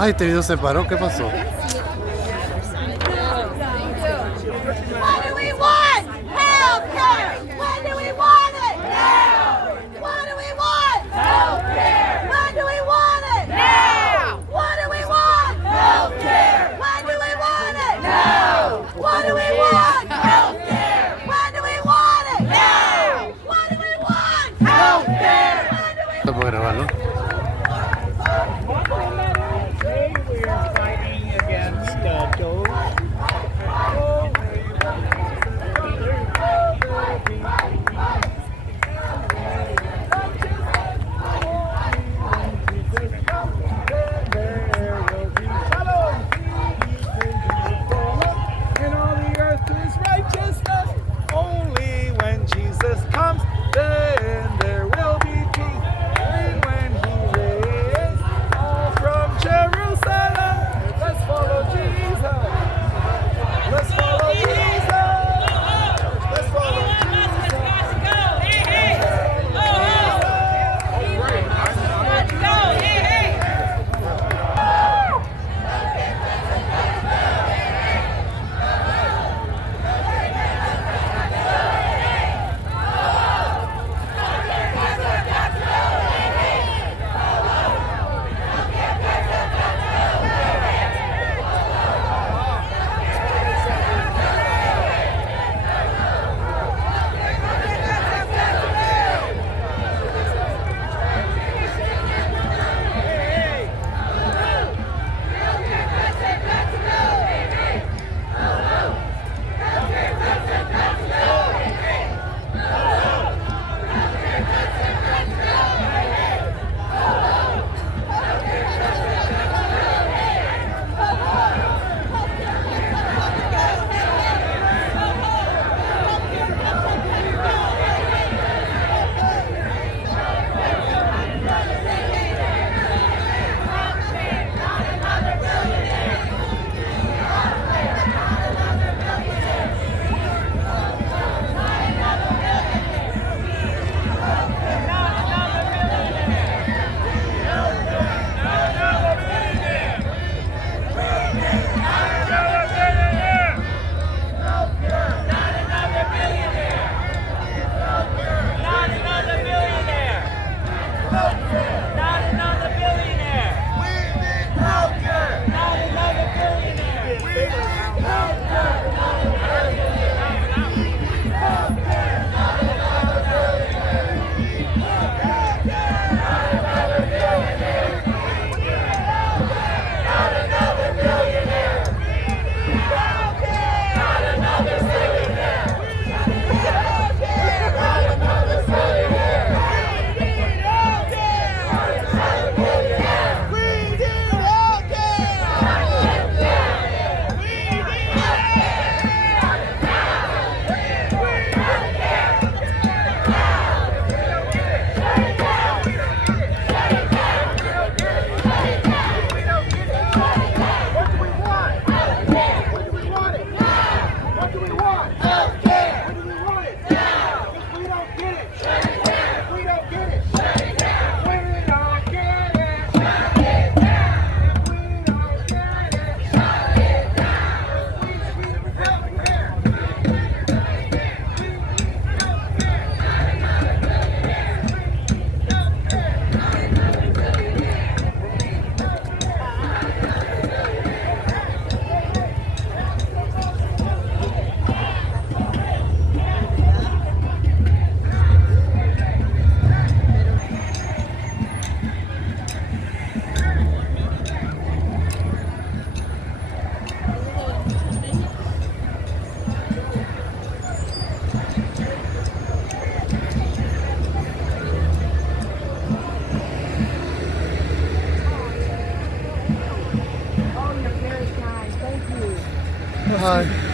Ay, este video se paró, ¿qué pasó? What do we want? Healthcare! When do we want it? Now! What do we want? Healthcare! When do we want it? Now! What do we want? Healthcare! When do we want it? Now! What do we want? Healthcare! When do we want it? Now! What do we want? Healthcare! When do we ¿Esto puede grabarlo? We are fighting against those. And all the earth is righteousness. Only when Jesus comes, then there will be peace. And when he reigns, all from Jerusalem, let's follow Jesus. Let's follow Jesus. Let's follow Hi.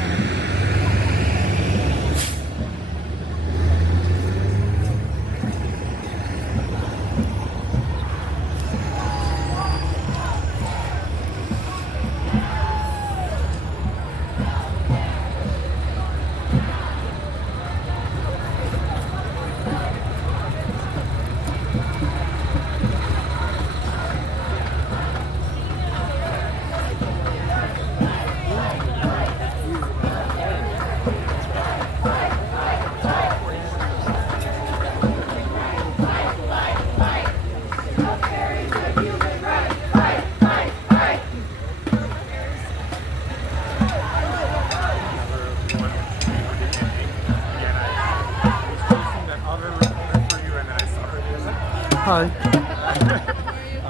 Hi.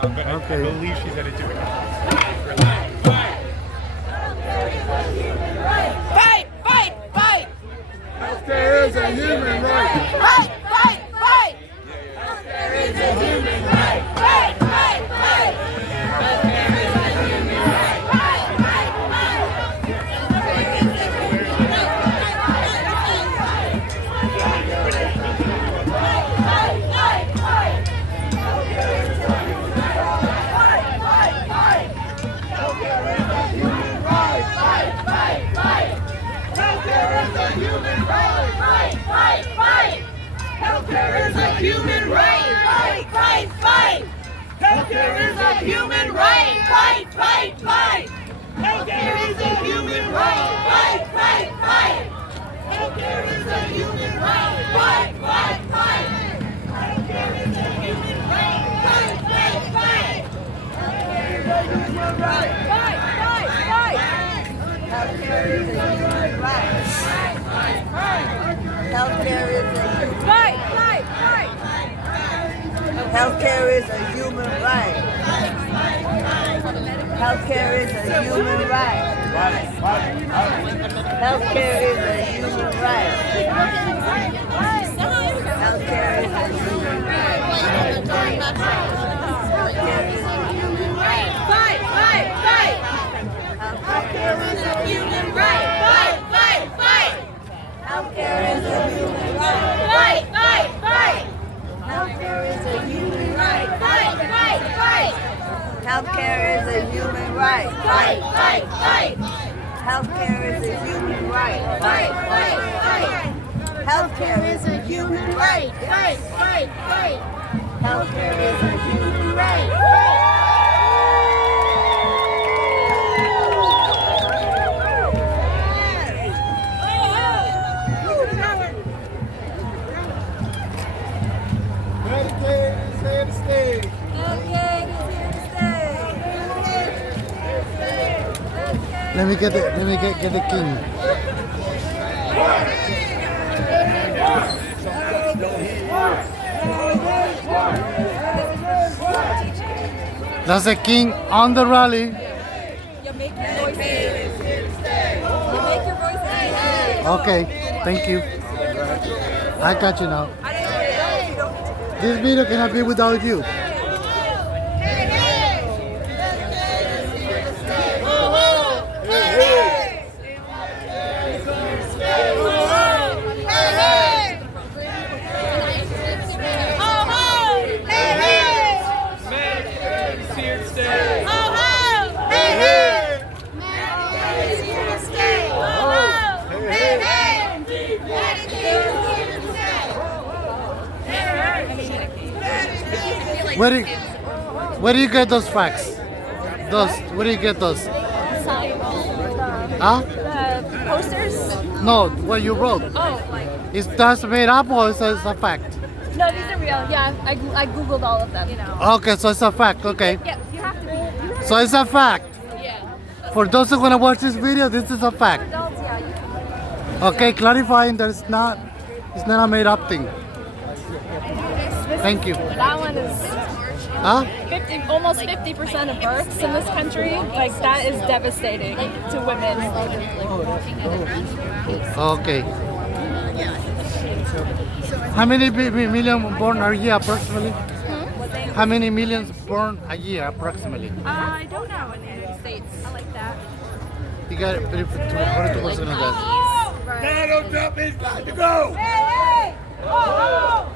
But Okay. I believe she's headed to it. Fight, fight, fight! Healthcare is a human right. Fight, fight, fight! Healthcare is a human right. Fight, fight, fight! Healthcare is a human right. Fight, fight, fight! Healthcare is a human right. Fight, fight, fight, fight! Healthcare is a human right. Fight, fight, fight! Healthcare is a human right. Fight, fight, fight! Healthcare is a human right. Fight, fight, fight! Healthcare is a human right. Fight, fight, fight! Healthcare is a human right. Fight, fight, fight! Healthcare is a human right. Fight, fight, fight! Healthcare is a human right. Fight, fight, fight! Healthcare is a human right. Fight, fight, fight! Healthcare is a human right. Fight, fight, fight! Healthcare is a human right. Fight, fight, fight! Healthcare is a human right. Fight, fight! Healthcare is a human right. Healthcare is a human right. Healthcare is a human right. Healthcare is a human right. Healthcare is a human right. Fight, fight, fight! Healthcare is a human right. Fight, fight, fight! Healthcare is a human right. Fight, fight, fight! Healthcare is a human right. Fight, fight, fight! Healthcare is a human right. Fight, fight, fight! Healthcare is a human right. Fight, fight, fight! Healthcare is a human right. Fight, fight, fight! Healthcare is a human right. Medicaid is here to stay. Let me get the king. That's the king on the rally. You make your voices. You make your voices. Okay, thank you. I got you now. This video cannot be without you. Where do you get those facts? Where do you get those? Huh? The posters? No, what you wrote. Oh, Is that made up or is it a fact? no, these are real. Yeah, I googled all of them. Okay, so it's a fact. Okay, Yeah, you have to be. so it's a fact. Yeah. For those who wanna watch this video, this is a fact. Adults, yeah, you can. Okay, clarifying that it's not a made up thing. Thank you. That one is Huh? almost 50% of births in this country. Like, that is devastating to women. Okay. How many million born a year approximately? How many millions born a year approximately? I don't know in the United States. I like that. You got it. 42% of that. Donald Trump is got to go. Hey, hey! Ho, ho!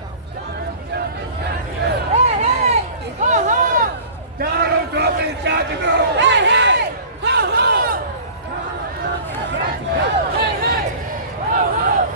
Hey, hey! Ho, ho! Donald Trump is got to go. Hey, hey! Ho, ho! Hey, hey! Ho, ho!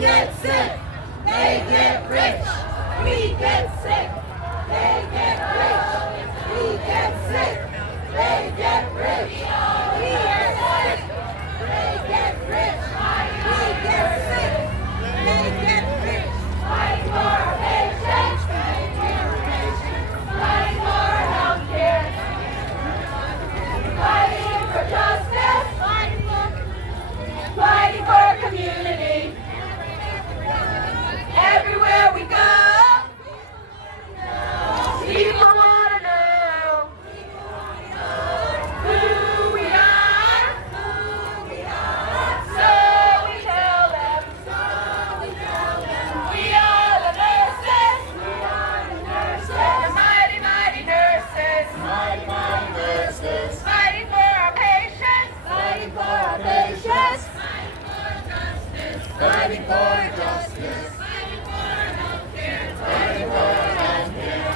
get sick. They get rich. We get sick. They get rich. We get sick. They get rich. We get sick. They get rich. We get sick. They get rich. Fight for our patients. Fight for health care. Fighting for justice. Fighting for our community. Everywhere we go, people want to know who we are. So we tell them. We are the nurses. The mighty, mighty nurses. Fighting for our patients. Fighting for our patients. Fighting for justice. Fighting for healthcare. Fighting for healthcare.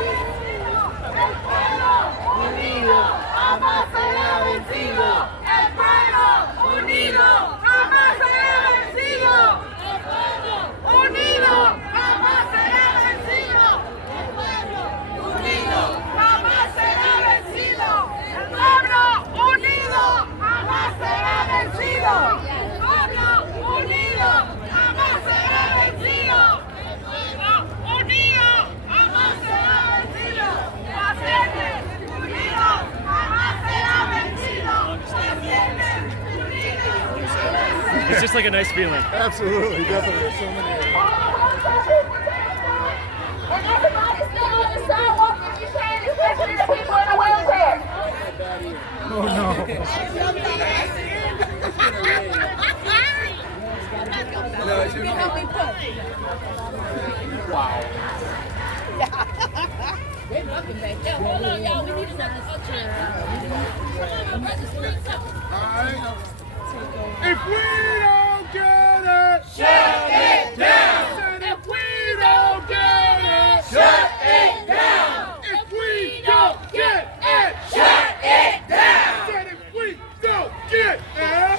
El pueblo unido jamás será vencido. El pueblo unido jamás será vencido. El pueblo unido jamás será vencido. El pueblo unido jamás será vencido. El pueblo unido jamás será vencido. El pueblo unido jamás será vencido. El pueblo unido jamás será vencido. Pacientes unidos jamás será vencido. Pacientes unidos. It's just like a nice feeling. Absolutely, definitely. So many. And everybody still on the sidewalk if you can, especially the people in the wheelchair. Oh no. Wow. Hold on, y'all. We need another chant. If we don't get it, Shut it down. said if we don't get it, Shut it down. if we don't get it, Shut it down. said if we don't get it,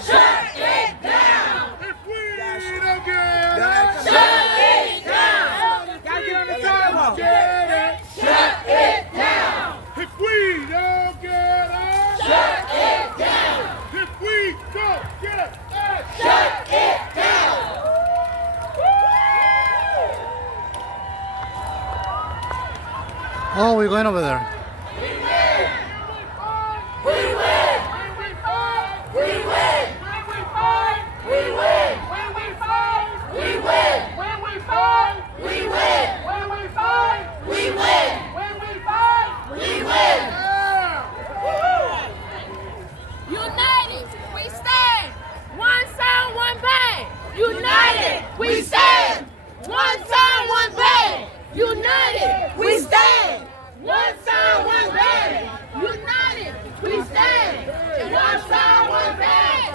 Shut it down. if we don't get it, Shut it down. gotta get on the sidewalk. Get it, Shut it down. if we don't get it, Shut it down. if we don't get it, Shut it down. Oh, we're going over there. We win. We win. We win. We win. We win. We win. We win. We win. United, we stand. One sound, one bang. United, we stand. One sound, one bang. United, we stand. One sound, one bang. United, we stand. One sound, one bang.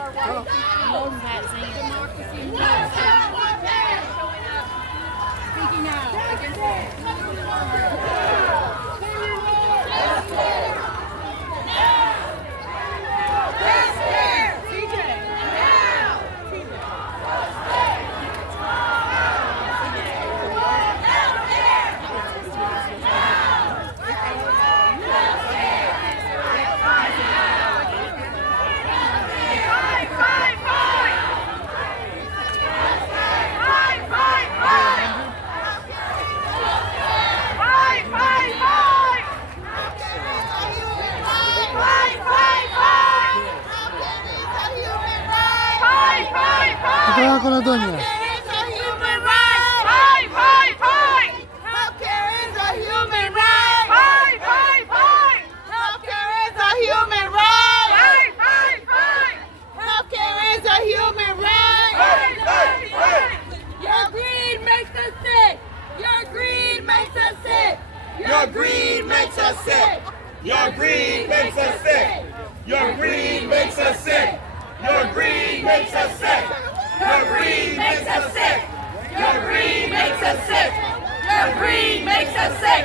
One sound, one bang. Speaking out against Acaba con la doña. Your greed makes us sick. Your greed makes us sick. Your greed makes us sick. Your greed makes us sick. Your greed makes us sick. Your greed makes us sick. Your greed makes us sick.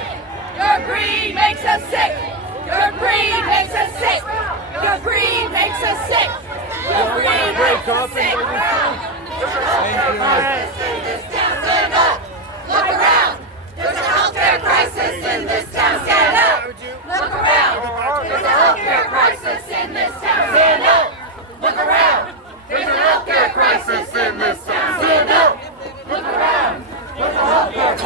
Your greed makes us sick. Your greed makes us sick. Your greed makes us sick. Your greed Look around. There's a healthcare crisis in this town. Stand up. Look around. There's a healthcare crisis in this town. Stand up. Look around. There's a healthcare crisis in this town. Stand up. Look around. There's a healthcare crisis in this town. Stand up. Look around. There's a healthcare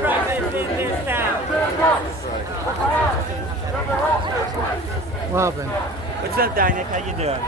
crisis in this town. What happened? What's up, Dynick? How you doing?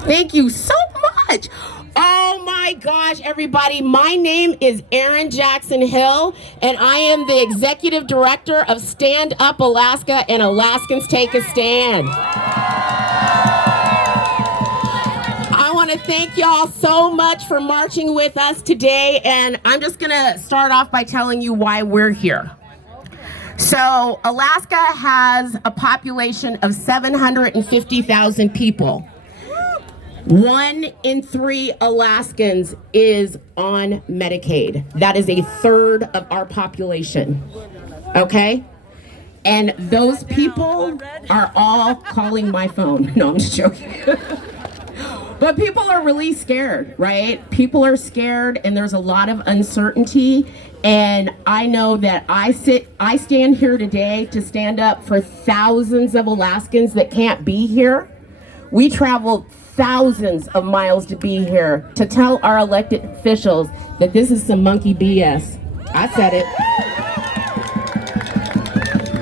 Thank you so much. Oh my gosh, everybody. My name is Erin Jackson Hill, and I am the Executive Director of Stand Up Alaska and Alaskans Take a Stand. I want to thank y'all so much for marching with us today, and I'm just going to start off by telling you why we're here. So, Alaska has a population of 750,000 people. 1 in 3 Alaskans is on Medicaid. That is a third of our population, okay? And those people are all calling my phone. No, I'm just joking. But people are really scared, right? People are scared, and there's a lot of uncertainty. And I know that I stand here today to stand up for thousands of Alaskans that can't be here. We traveled thousands of miles to be here to tell our elected officials that this is some monkey BS. I said it.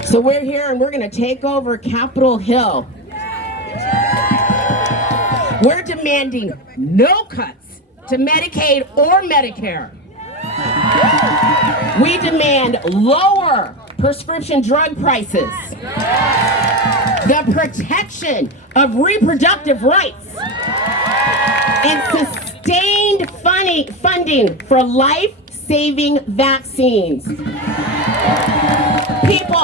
So we're here and we're going to take over Capitol Hill. We're demanding no cuts to Medicaid or Medicare. We demand lower prescription drug prices, the protection of reproductive rights, and sustained funding for life-saving vaccines. People,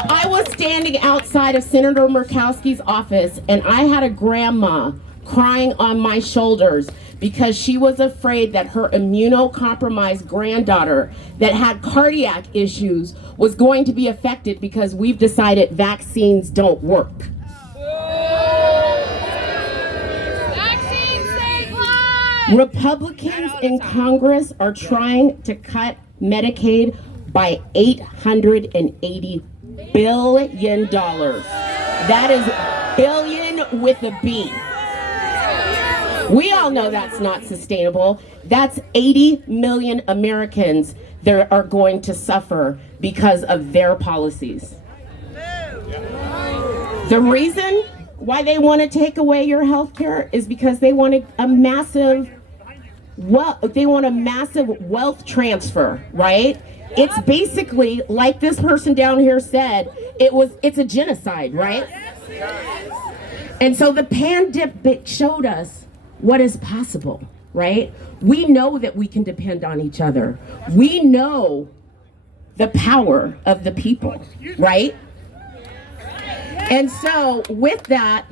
I was standing outside of Senator Murkowski's office, and I had a grandma crying on my shoulders because she was afraid that her immunocompromised granddaughter that had cardiac issues was going to be affected because we've decided vaccines don't work. Vaccines save lives! Republicans in Congress are trying to cut Medicaid by $880 billion. That is billion with a B. We all know that's not sustainable. That's 80 million Americans that are going to suffer because of their policies. The reason why they want to take away your health care is because they want a massive wealth transfer, right? It's basically, like this person down here said, it's a genocide, right? And so the pandemic showed us what is possible, right? We know that we can depend on each other. We know the power of the people, right? And so with that,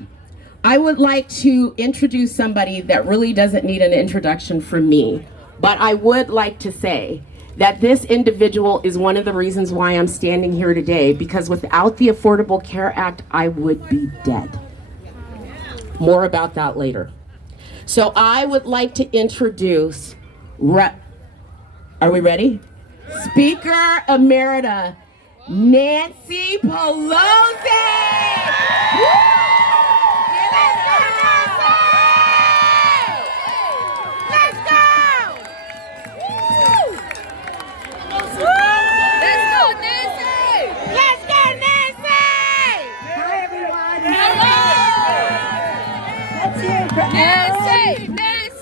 I would like to introduce somebody that really doesn't need an introduction from me, but I would like to say that this individual is one of the reasons why I'm standing here today, because without the Affordable Care Act, I would be dead. More about that later. So I would like to introduce, are we ready? Speaker Emerita, Nancy Pelosi!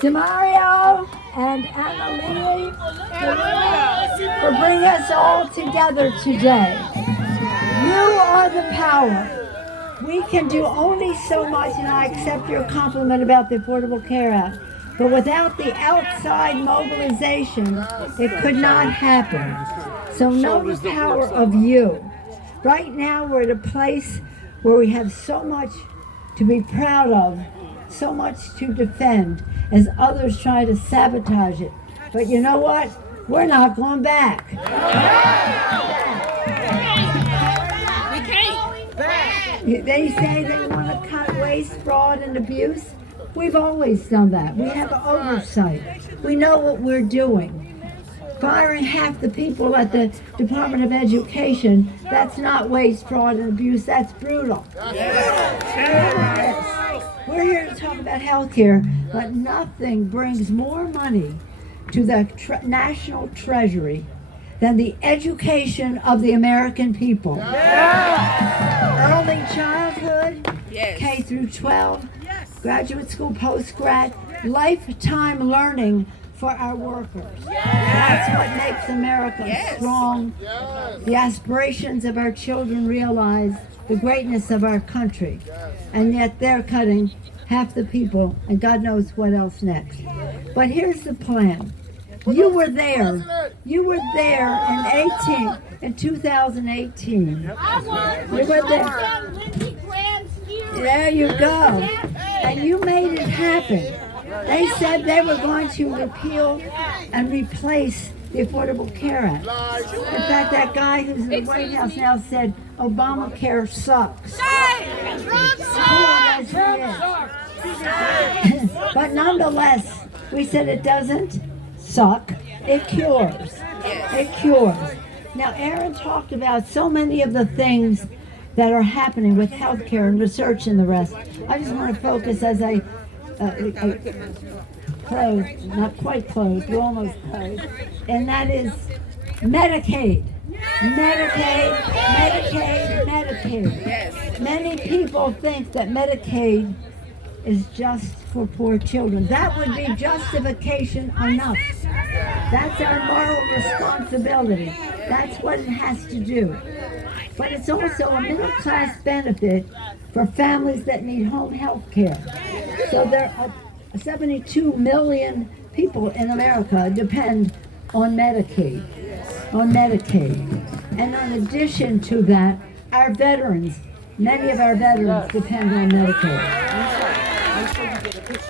Demario and Annalie for bringing us all together today. You are the power. We can do only so much, and I accept your compliment about the Affordable Care Act. But without the outside mobilization, it could not happen. So know the power of you. Right now, we're at a place where we have so much to be proud of, so much to defend, as others try to sabotage it. But you know what? We're not going back. They say they want to cut waste, fraud, and abuse. We've always done that. We have oversight. We know what we're doing. Firing half the people at the Department of Education, that's not waste, fraud, and abuse. That's brutal. We're here to talk about health care, but nothing brings more money to the national treasury than the education of the American people. Early childhood, K through 12, graduate school, post-grad, lifetime learning for our workers. That's what makes America strong. The aspirations of our children realize the greatness of our country. And yet they're cutting half the people, and God knows what else next. But here's the plan. You were there. You were there in 2018. You were there. There you go. And you made it happen. They said they were going to repeal and replace the Affordable Care Act. In fact, that guy who's in the White House now said Obamacare sucks. But nonetheless, we said it doesn't suck. It cures. It cures. Now, Aaron talked about so many of the things that are happening with healthcare and research and the rest. I just want to focus as I close, not quite close, we're almost closed, and that is Medicaid. Medicaid, Medicaid, Medicaid. Yes. Many people think that Medicaid is just for poor children. That would be justification enough. That's our moral responsibility. That's what it has to do. But it's also a middle-class benefit for families that need home health care. So there are 72 million people in America depend on Medicaid. And in addition to that, our veterans, many of our veterans depend on Medicaid.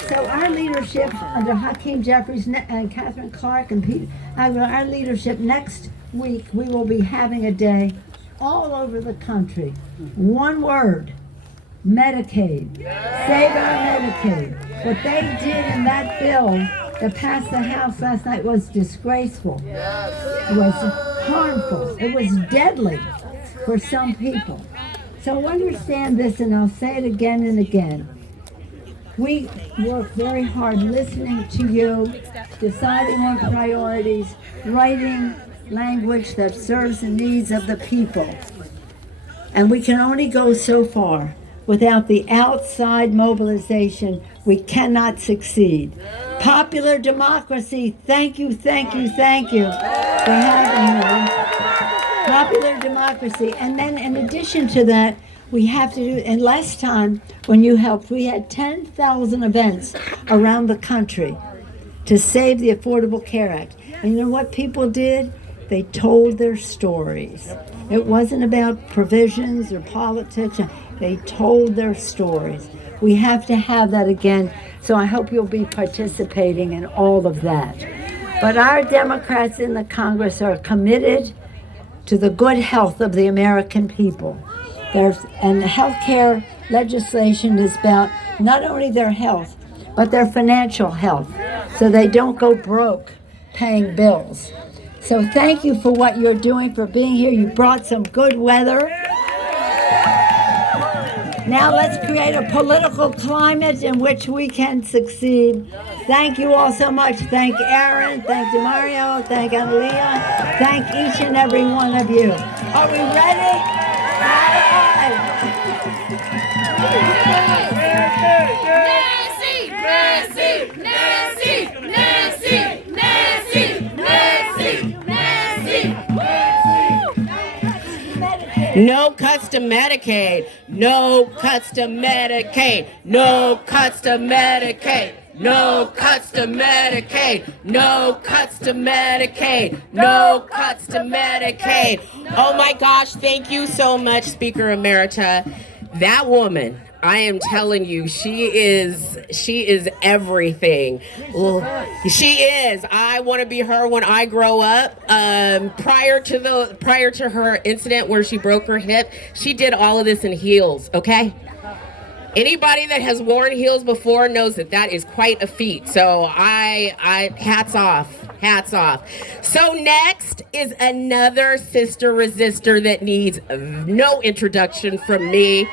So our leadership under Hakeem Jeffries and Catherine Clark and Pete, our leadership next week, we will be having a day all over the country. One word, Medicaid. Save our Medicaid. What they did in that bill that passed the House last night was disgraceful. It was harmful. It was deadly for some people. So understand this, and I'll say it again and again. We work very hard listening to you, deciding on priorities, writing language that serves the needs of the people. And we can only go so far. Without the outside mobilization, we cannot succeed. Popular democracy, thank you, thank you, thank you for having me. Popular democracy. And then in addition to that, we have to do, and last time when you helped, we had 10,000 events around the country to save the Affordable Care Act. And you know what people did? They told their stories. It wasn't about provisions or politics. They told their stories. We have to have that again, so I hope you'll be participating in all of that. But our Democrats in the Congress are committed to the good health of the American people. And the health care legislation is about not only their health, but their financial health, so they don't go broke paying bills. So thank you for what you're doing, for being here. You brought some good weather. Now let's create a political climate in which we can succeed. Thank you all so much. Thank Aaron, thank DeMario, thank Analia, thank each and every one of you. Are we ready? No cuts to Medicaid. No cuts to Medicaid. No cuts to Medicaid. No cuts to Medicaid. No cuts to Medicaid. No cuts to Medicaid. Oh my gosh, thank you so much, Speaker Emerita. That woman, I am telling you, she is everything. She is. I want to be her when I grow up. Prior to her incident where she broke her hip, she did all of this in heels, okay? Anybody that has worn heels before knows that that is quite a feat. So I hats off. Hats off. So next is another sister resistor that needs no introduction from me.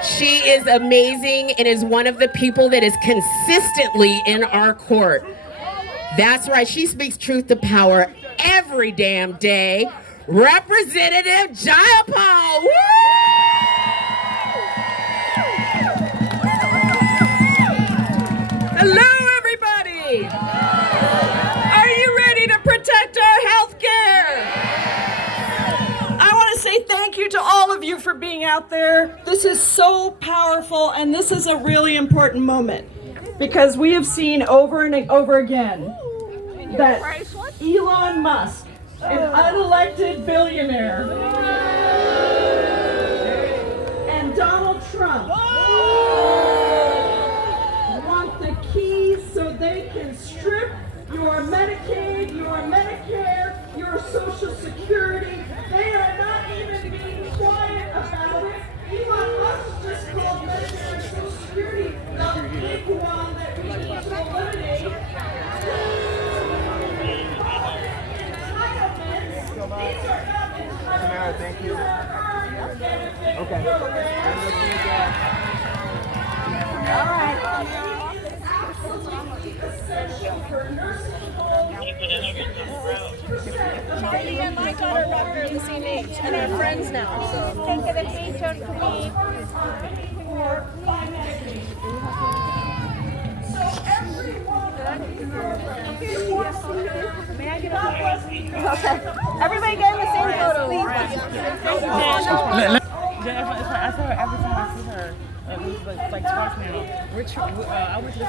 She is amazing and is one of the people that is consistently in our court. That's right, she speaks truth to power every damn day. Representative Jayapal. Woo! Hello, everybody. Are you ready to protect our health care? I want to say thank you to all of you for being out there. This is so powerful, and this is a really important moment because we have seen over and over again that Elon Musk, an unelected billionaire, and Donald Trump want the keys so they can strip your Medicaid, your Medicare, your Social Security. They are not even being quiet about it. Elon Musk just called Medicare and Social Security the big one that we need to eliminate. These are not entitlements. Thank you. These are earned benefits. Okay. All right. It is absolutely essential for nursing homes. Charlie and my daughter are the same age, and they're friends now. So think of the teacher to me. So everyone may I get a photo? Okay. Everybody get in the same photo. I saw her every time I see her. We like twice now. I went to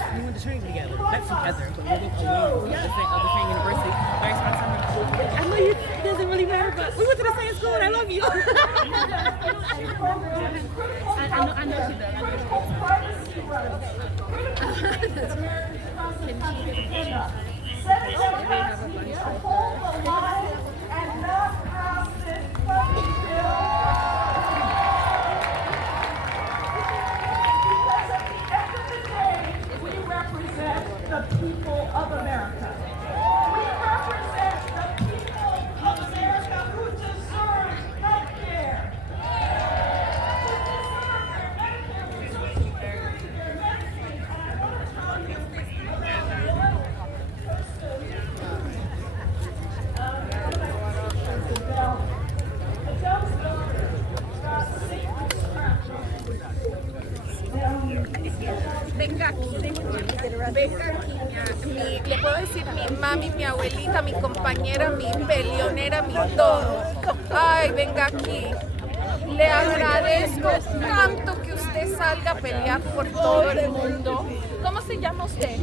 training together. Not together, but we went alone at the same university. Very smart summer. I know you. It doesn't really matter, but we went to the same school, and I love you. I know she does. The people of America. We represent the people of America who deserve health care. Who deserve their Medicare, their Social Security, their Medicaid, and venga aquí, le puedo decir mi mami, mi abuelita, mi compañera, mi peleonera, mi todo. Ay, venga aquí. Le agradezco tanto que usted salga a pelear por todo el mundo. ¿Cómo se llama usted?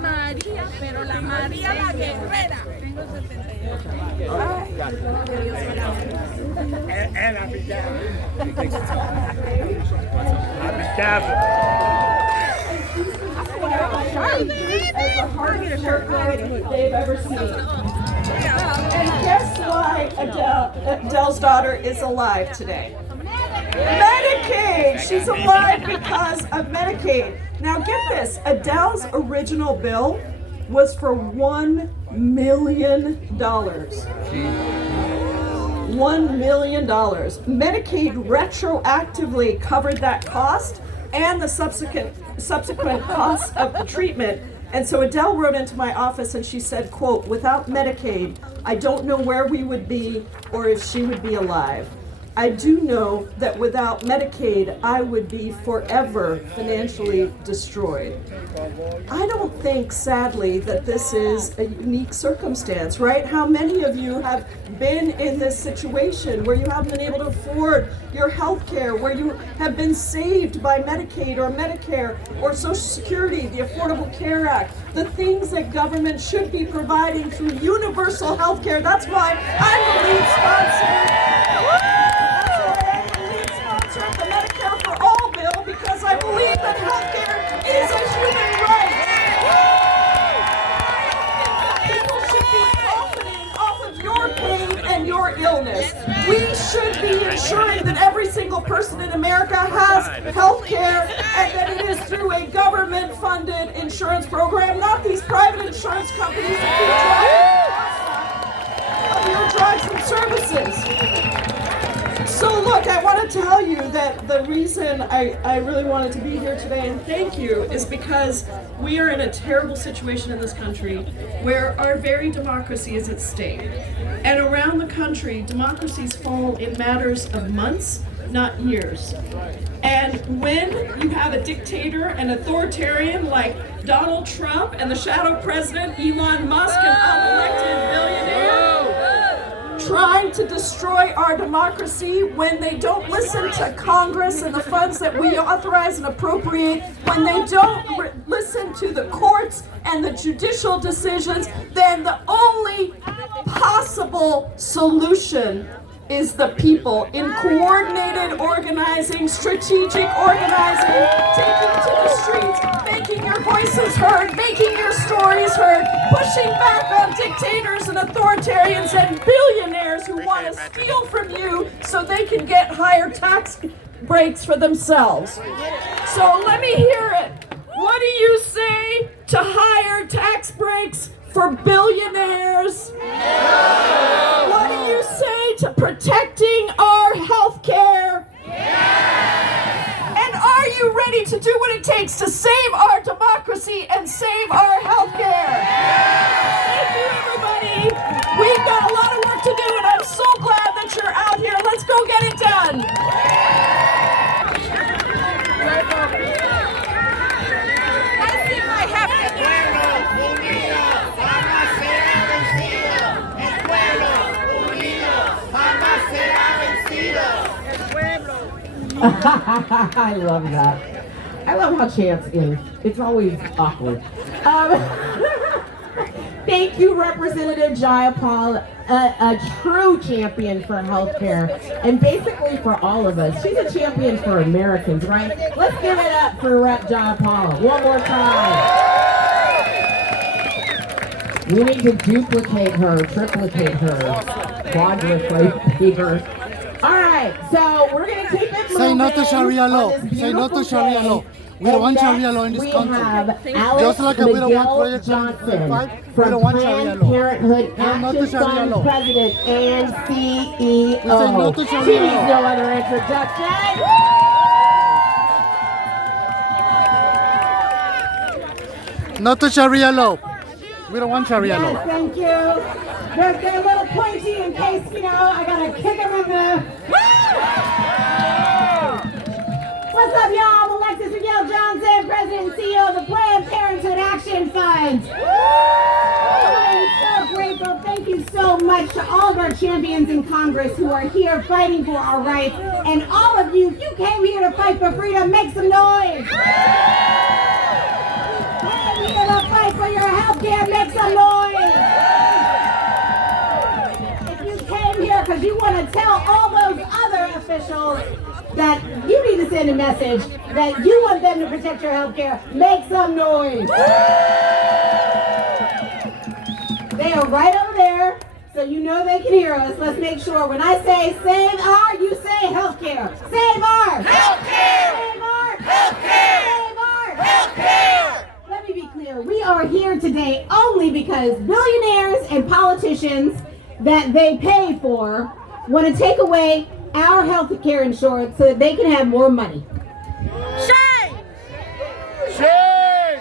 María, pero la María la guerrera. Tengo 78. And I'll be down. I'll be down. As the hardest worker they've ever seen. And guess why Adele's daughter is alive today? Medicaid! She's alive because of Medicaid. Now get this, Adele's original bill was for $1 million. $1 million. Medicaid retroactively covered that cost and the subsequent costs of the treatment. And so Adele wrote into my office and she said, quote, without Medicaid, I don't know where we would be or if she would be alive. I do know that without Medicaid, I would be forever financially destroyed. I don't think, sadly, that this is a unique circumstance, right? How many of you have been in this situation where you haven't been able to afford your health care, where you have been saved by Medicaid or Medicare or Social Security, the Affordable Care Act, the things that government should be providing through universal health care? That's why I'm the lead sponsor. The Medicare for All bill, because I believe that healthcare is a human right. People should be profiting off of your pain and your illness. We should be ensuring that every single person in America has healthcare and that it is through a government-funded insurance program, not these private insurance companies that keep driving of your drugs and services. So look, I want to tell you that the reason I really wanted to be here today and thank you is because we are in a terrible situation in this country where our very democracy is at stake. And around the country, democracies fall in matters of months, not years. And when you have a dictator, an authoritarian like Donald Trump and the shadow president Elon Musk, an unelected billionaire, trying to destroy our democracy, when they don't listen to Congress and the funds that we authorize and appropriate, when they don't listen to the courts and the judicial decisions, then the only possible solution is the people in coordinated organizing, strategic organizing, taking to the streets, making your voices heard, making your stories heard, pushing back on dictators and authoritarians and billionaires who want to steal from you so they can get higher tax breaks for themselves. So let me hear it. What do you say to higher tax breaks for billionaires? No. What do you say to protecting our health care? Yes. And are you ready to do what it takes to save our democracy and save our health care? Yes. Thank you, everybody. We've got a lot of work to do, and I'm so glad that you're out here. Let's go get it done. I love that. I love how chants is. It's always awkward. Thank you, Representative Jayapal, a true champion for healthcare and basically for all of us. She's a champion for Americans, right? Let's give it up for Rep. Jayapal one more time. We need to duplicate her, triplicate her, quadruplicate her. All right, so we're going to keep it moving. Say no to Sharia law. Say no to Sharia law. We don't want Sharia law in this country. Just like we don't want Project Johnson 25, we don't want Sharia law. Parenthood Action Fund President and CEO. Say no to Sharia She needs law. no other introduction. Not to Sharia law. We don't want Sharia law. Yes, thank you. They're a little pointy in case, you know, I gotta kick them in the... What's up, y'all? I'm Alexis Miguel Johnson, President hands. I'm so grateful. Thank you so much to all of our champions in Congress who are here fighting for our rights. And all of you, if you came here to fight for freedom, make some noise. Came here to fight for your health care, make some noise. If you came here because you want to tell all those other officials that you need to send a message that you want them to protect your health care, make some noise. They are right over there, so you know they can hear us. Let's make sure when I say save our, you say healthcare. Save our healthcare. Save our healthcare. Save our healthcare. Let me be clear. We are here today only because billionaires and politicians that they pay for want to take away our health care insurance so that they can have more money. Shame! Shame!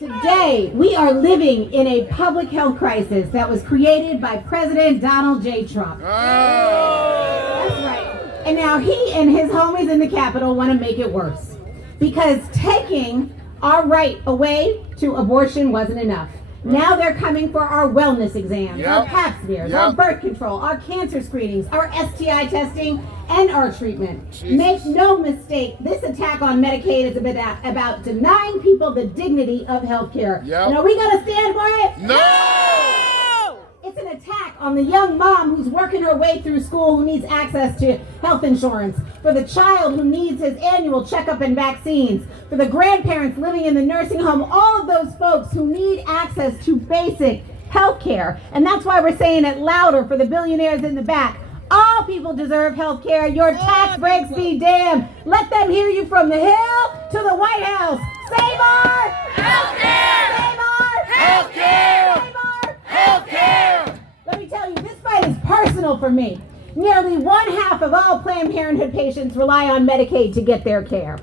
Today, we are living in a public health crisis that was created by President Donald J. Trump. That's right. And now he and his homies in the Capitol want to make it worse. Because taking our right away to abortion wasn't enough. Now they're coming for our wellness exams, our pap smears, our birth control, our cancer screenings, our STI testing, and our treatment. Jesus. Make no mistake, this attack on Medicaid is about denying people the dignity of health care. And are we going to stand for it? No! It's an attack on the young mom who's working her way through school who needs access to health insurance, for the child who needs his annual checkup and vaccines, for the grandparents living in the nursing home, all of those folks who need access to basic health care. And that's why we're saying it louder for the billionaires in the back. All people deserve health care. Your tax breaks be damned. Let them hear you from the Hill to the White House. Save our health care! Save our health care! Save our health care! Let me tell you, this fight is personal for me. Nearly 1/2 of all Planned Parenthood patients rely on Medicaid to get their care.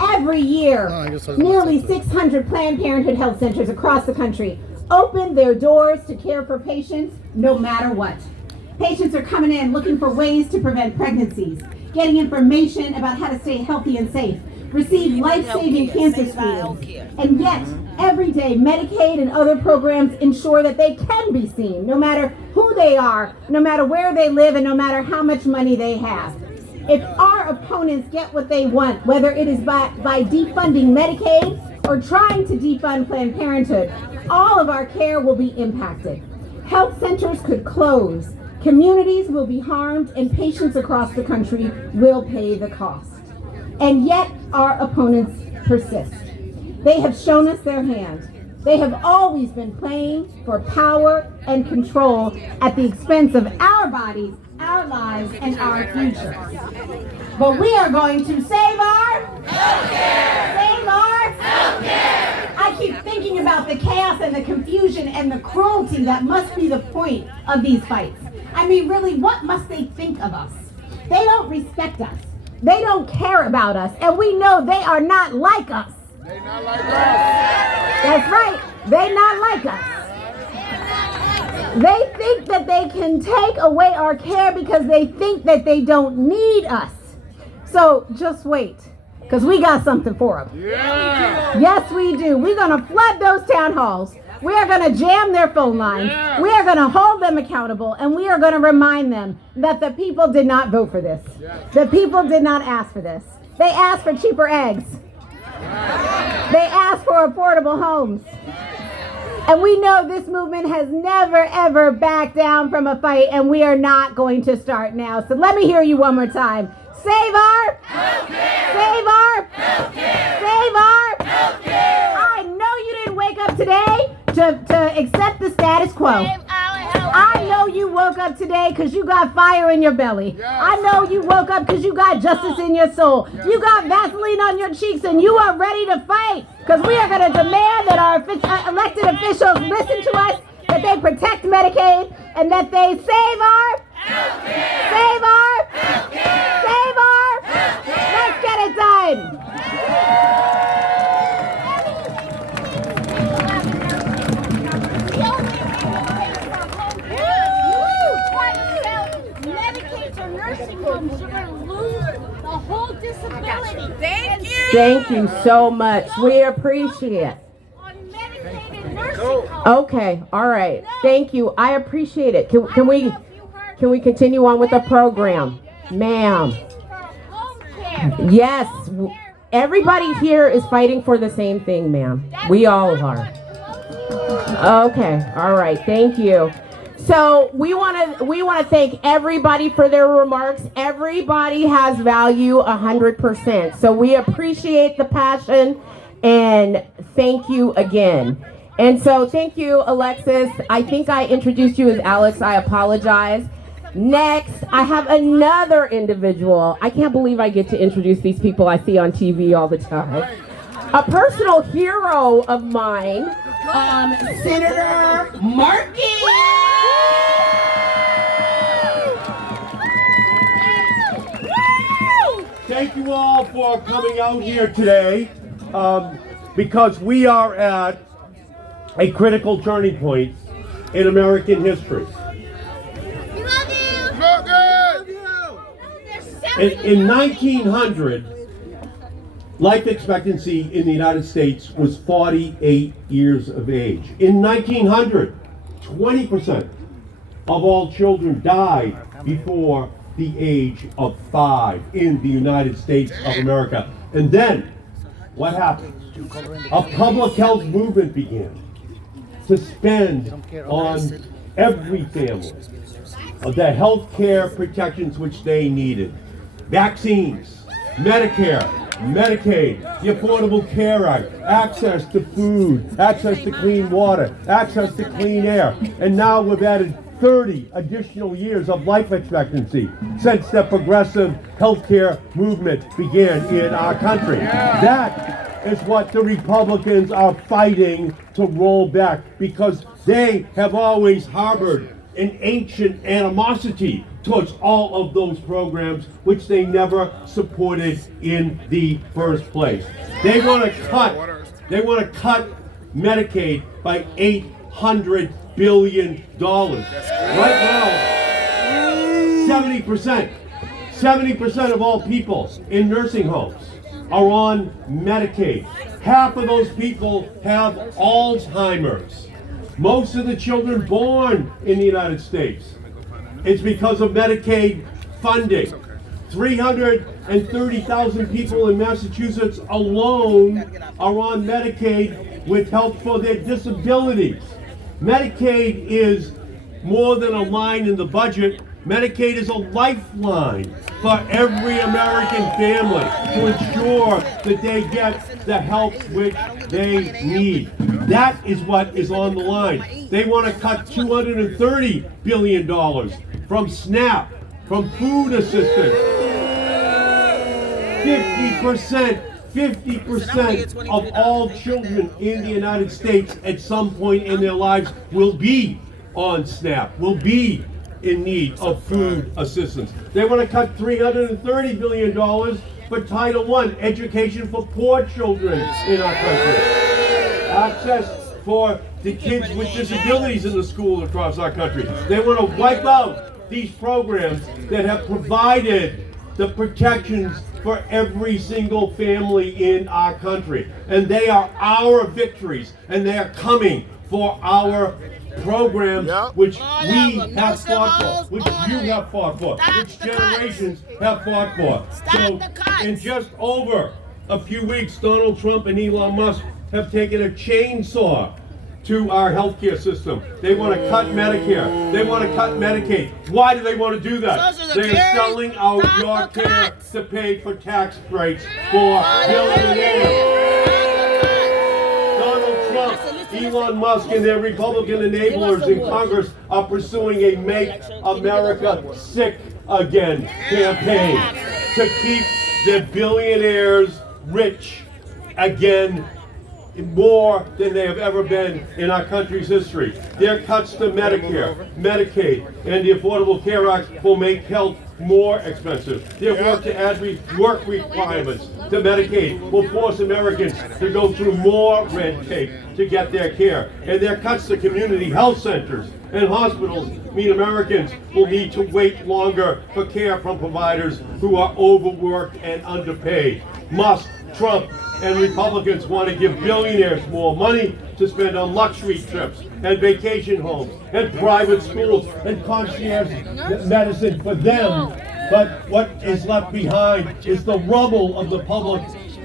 Every year, nearly 600 Planned Parenthood health centers across the country open their doors to care for patients no matter what. Patients are coming in looking for ways to prevent pregnancies, getting information about how to stay healthy and safe, receive life-saving cancer screenings. And yet, every day, Medicaid and other programs ensure that they can be seen, no matter who they are, no matter where they live, and no matter how much money they have. If our opponents get what they want, whether it is by defunding Medicaid or trying to defund Planned Parenthood, all of our care will be impacted. Health centers could close, communities will be harmed, and patients across the country will pay the cost. And yet, our opponents persist. They have shown us their hand. They have always been playing for power and control at the expense of our bodies, our lives, and our future. But we are going to save our healthcare! Save our healthcare! I keep thinking about the chaos and the confusion and the cruelty that must be the point of these fights. I mean, really, what must they think of us? They don't respect us. They don't care about us. And we know they are not like us. They not like us. That's right. They not like us. They think that they can take away our care because they think that they don't need us. So just wait, because we got something for them. Yeah. Yes, we do. We're going to flood those town halls. We are going to jam their phone lines. Yeah. We are going to hold them accountable, and we are going to remind them that the people did not vote for this. Yeah. The people did not ask for this. They asked for cheaper eggs. They asked for affordable homes. And we know this movement has never, ever backed down from a fight, and we are not going to start now. So let me hear you one more time. Save our healthcare! Save our healthcare! Save our healthcare! I know you didn't wake up today to accept the status quo. I know you woke up today because you got fire in your belly. Yes. I know you woke up because you got justice in your soul. Yes. You got Vaseline on your cheeks and you are ready to fight, because we are going to demand that our elected officials listen to us, that they protect Medicaid, and that they save our healthcare. Save our healthcare. Save our healthcare. Let's get it done. Thank you. Thank you so much. We appreciate it. On Medicaid, Okay, all right. Thank you. I appreciate it. Can we continue on with the program? Ma'am. Yes. Everybody here is fighting for the same thing, ma'am. We all are. Okay, all right. Thank you. So we want to thank everybody for their remarks. Everybody has value 100%. So we appreciate the passion and thank you again. And so thank you, Alexis. I think I introduced you as Alex. I apologize. Next, I have another individual. I can't believe I get to introduce these people I see on TV all the time. A personal hero of mine, Senator Markey. Thank you all for coming out here today, because we are at a critical turning point in American history. We love you. In 1900, life expectancy in the United States was 48 years of age. In 1900, 20% of all children died before the age of 5 in the United States of America. And then, what happened? A public health movement began to spend on every family the health care protections which they needed. Vaccines, Medicare, Medicaid, the Affordable Care Act, access to food, access to clean water, access to clean air. And now we've added 30 additional years of life expectancy since the progressive healthcare movement began in our country. That is what the Republicans are fighting to roll back, because they have always harbored an ancient animosity towards all of those programs which they never supported in the first place. They want to cut Medicaid by $800 billion. Right now, 70% of all people in nursing homes are on Medicaid. Half of those people have Alzheimer's. Most of the children born in the United States, it's because of Medicaid funding. 330,000 people in Massachusetts alone are on Medicaid with help for their disabilities. Medicaid is more than a line in the budget. Medicaid is a lifeline for every American family to ensure that they get the help which they need. That is what is on the line. They want to cut $230 billion from SNAP, from food assistance. 50% of all children in the United States at some point in their lives will be on SNAP, will be in need of food assistance. They want to cut $330 billion for Title I, education for poor children in our country. Access for the kids with disabilities in the school across our country. They want to wipe out these programs that have provided the protections for every single family in our country. And they are our victories, and they are coming for our programs which we have fought for, which you have fought for, which generations have fought for. So in just over a few weeks, Donald Trump and Elon Musk have taken a chainsaw to our healthcare system. They want to cut Medicare. They want to cut Medicaid. Why do they want to do that? They are selling out your care to pay for tax breaks for billionaires. Donald Trump, Elon Musk, and their Republican enablers in Congress are pursuing a Make America Sick Again campaign to keep the billionaires rich again, more than they have ever been in our country's history. Their cuts to Medicare, Medicaid, and the Affordable Care Act will make health more expensive. Their work to add work requirements to Medicaid will force Americans to go through more red tape to get their care. And their cuts to community health centers and hospitals mean Americans will need to wait longer for care from providers who are overworked and underpaid. Musk, Trump, and Republicans want to give billionaires more money to spend on luxury trips and vacation homes and private schools and concierge medicine for them. But what is left behind is the rubble of the public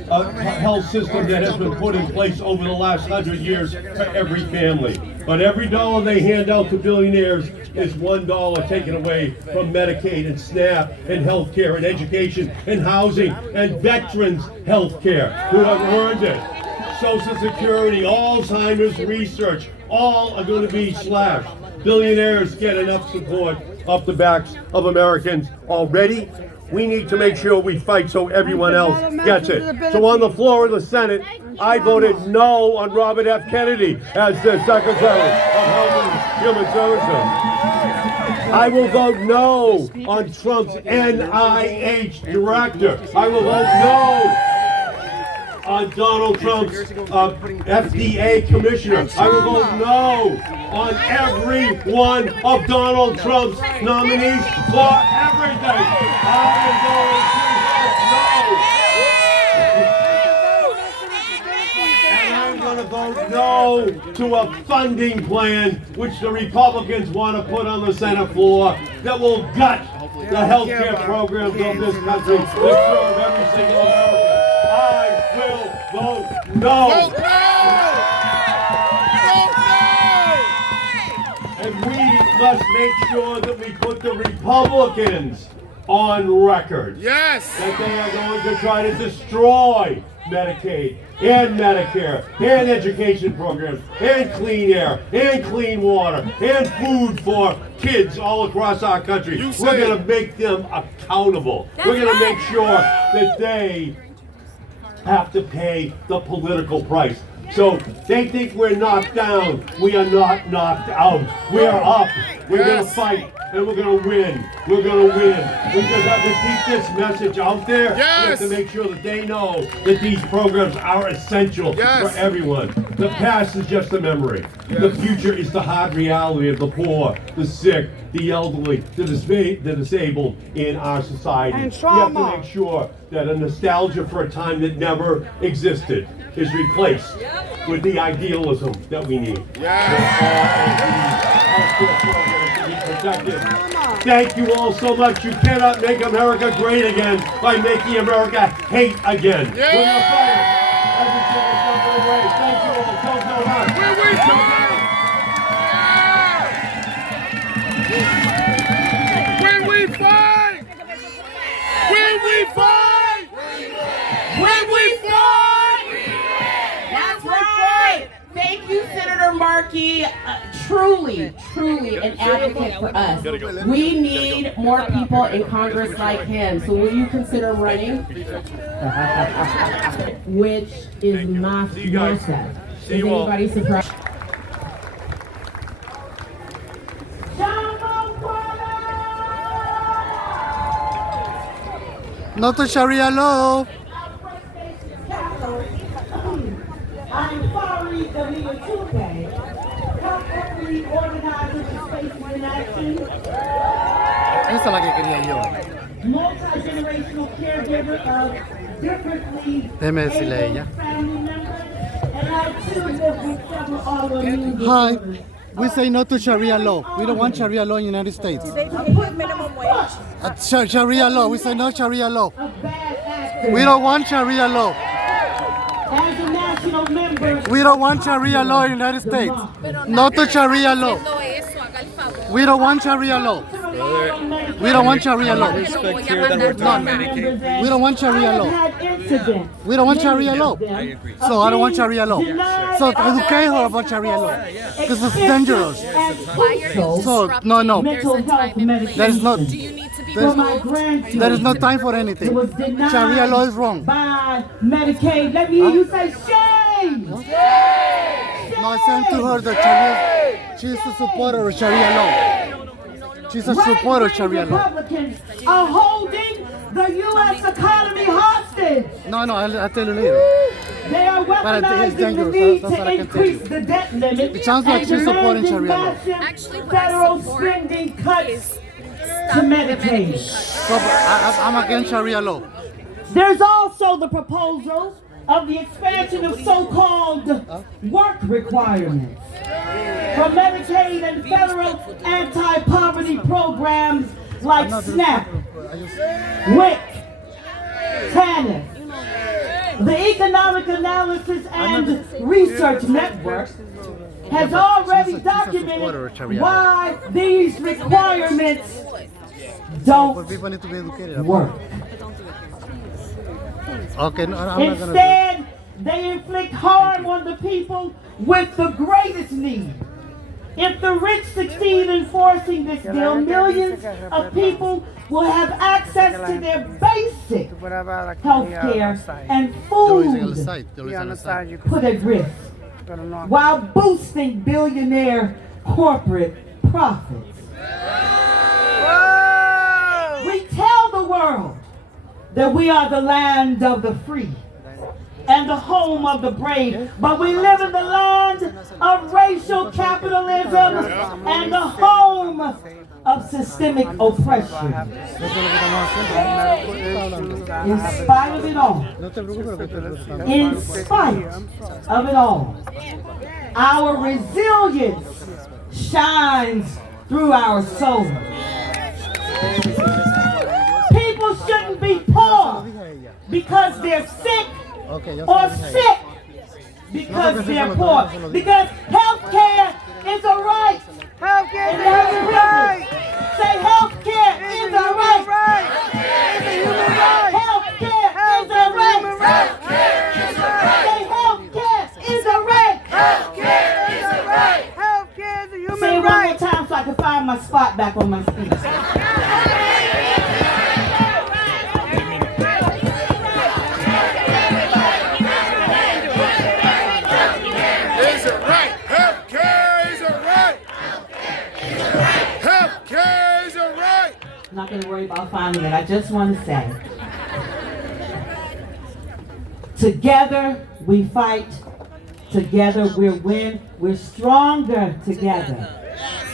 health system that has been put in place over the last 100 years for every family. But every dollar they hand out to billionaires is $1 taken away from Medicaid and SNAP and healthcare and education and housing and veterans healthcare who have earned it. Social Security, Alzheimer's research, all are going to be slashed. Billionaires get enough support off the backs of Americans already. We need to make sure we fight so everyone else gets it. So on the floor of the Senate, I voted no on Robert F. Kennedy as the Secretary of Health and Human Services. I will vote no on Trump's NIH director. I will vote no on Donald Trump's FDA commissioner. I will vote no on every one of Donald Trump's nominees for everything. I'm going to vote no to a funding plan which the Republicans want to put on the Senate floor that will gut the health care programs of this country that serve every single American. I will vote no. Vote no! And we must make sure that we put the Republicans on record. Yes! That they are going to try to destroy Medicaid and Medicare and education programs and clean air and clean water and food for kids all across our country. We're going to make them accountable. We're going to make sure that they have to pay the political price. So they think we're knocked down. We are not knocked out. We are up. We're going to fight and we're going to win. We're going to win. We just have to keep this message out there. Yes. We have to make sure that they know that these programs are essential for everyone. The past is just a memory. The future is the hard reality of the poor, the sick, the elderly, the disabled in our society. And we trauma. have to make sure that a nostalgia for a time that never existed is replaced with the idealism that we need. Thank you all so much. You cannot make America great again by making America hate again. We're going to fight it every single step of the way. Thank you all so much. When we fight! When we fight! When we fight! That's right! Thank you, Senator Markey. Truly an advocate for us. We need more people in Congress like him. So will you consider running? Which is my message. Is anybody surprised? Not to Sharia law. I'm sorry that we are today. Help every organizer to space in action. Esa es la que quería yo. Multi-generational caregiver of differently Déjeme decirle a ella. family members. And I too live with several autoimmune Hi. disorders. We say no to Sharia law. We don't want Sharia law in the United States. minimum wage? Sharia law. We say no Sharia law. Of bad actors. We don't want Sharia law. As a national member, We don't want Sharia law in the United States. No to Sharia law. We don't want Sharia law. We don't want Sharia law. Respect here that we're talking Medicaid. We don't want Sharia law. We don't want Sharia law. So I don't want Sharia law. So educate her about Sharia law. Because it's dangerous. So, no. mental health medication. There is not. Do you need to be For my removed? grandchildren. There is no time for anything. It was denied Sharia law is wrong. by Medicaid. Let me hear you say shame. No, I sent to her that Sharia, she's a supporter of Sharia law. She's a supporter of Sharia law. Republicans are holding the U.S. economy hostage. No, I'll tell you later. They are it's weaponizing the dangerous. need That's what to I can tell increase you. the debt limit. It sounds like and she's supporting demanding Sharia law. massive Actually, what I federal support spending cuts is to stop the Medicaid. Medicaid cuts. So, I'm against Sharia law. There's also the proposal of the expansion of so-called work requirements for Medicaid and federal anti-poverty programs like SNAP, WIC, TANF. The Economic Analysis and Research Network has already documented why these requirements don't work. Okay, no, I'm not gonna Instead, they inflict harm on the people with the greatest need. If the rich succeed in forcing this bill, millions of people will have access to their basic health care and food put at risk, while boosting billionaire corporate profits. We tell the world that we are the land of the free and the home of the brave, but we live in the land of racial capitalism and the home of systemic oppression. In spite of it all, our resilience shines through our souls. People shouldn't be poor because they're sick or sick because they're poor. Because health care is a right. Health care is a right. Say health care is a right. It's a human right. Health care is a right. Say health care is a right. Health care is a right. Health care is a human right. Say it one more time so I can find my spot back on my speech. I'm not going to worry about finding it. I just want to say, together we fight, together we win, we're stronger together.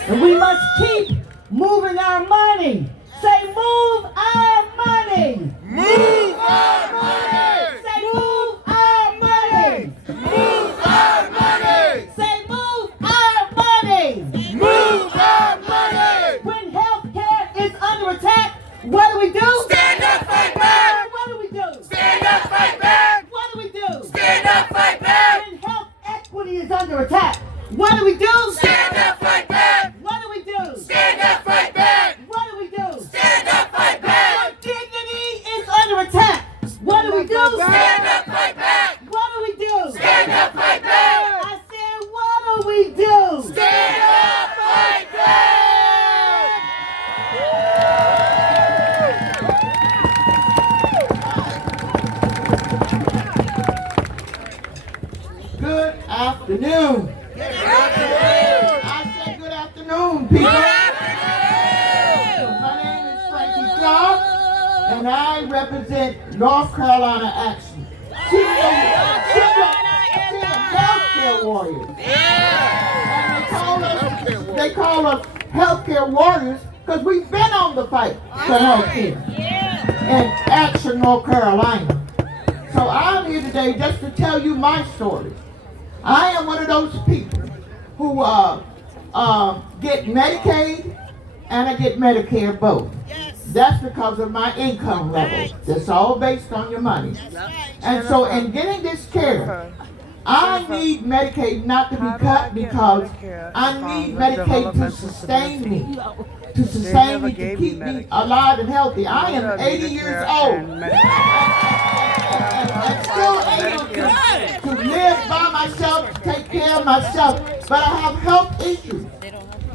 And we must keep moving our money. Say, move our money. Move our money. Say, move our money. Move our money. Say, move our money. Move our money. When health care is under attack, what do we do? Stand up, fight back. What do we do? Stand up, fight back. What do we do? Stand up, fight back. When health equity is under attack, what do we do? Stand up, fight back. What do we do? Stand up, fight back. What do we do? Stand up, fight back. When dignity is under attack, what do we do? Stand up, fight back. What do we do? Stand up, fight back. I said, what do we do? Stand up, fight back. Good afternoon. Good afternoon. I say good afternoon, people. Good afternoon. My name is Frankie Clark, and I represent North Carolina Action. She's a healthcare warrior. And they call us healthcare warriors because we've been on the fight for healthcare in Action, North Carolina. So I'm here today just to tell you my story. I am one of those people who get Medicaid and I get Medicare both. That's because of my income level. That's all based on your money. And so in getting this care, I need Medicaid not to be cut because I need Medicaid to sustain me. To keep me alive and healthy. I am 80 years old. And still able to live by myself, to take care of myself, but I have health issues.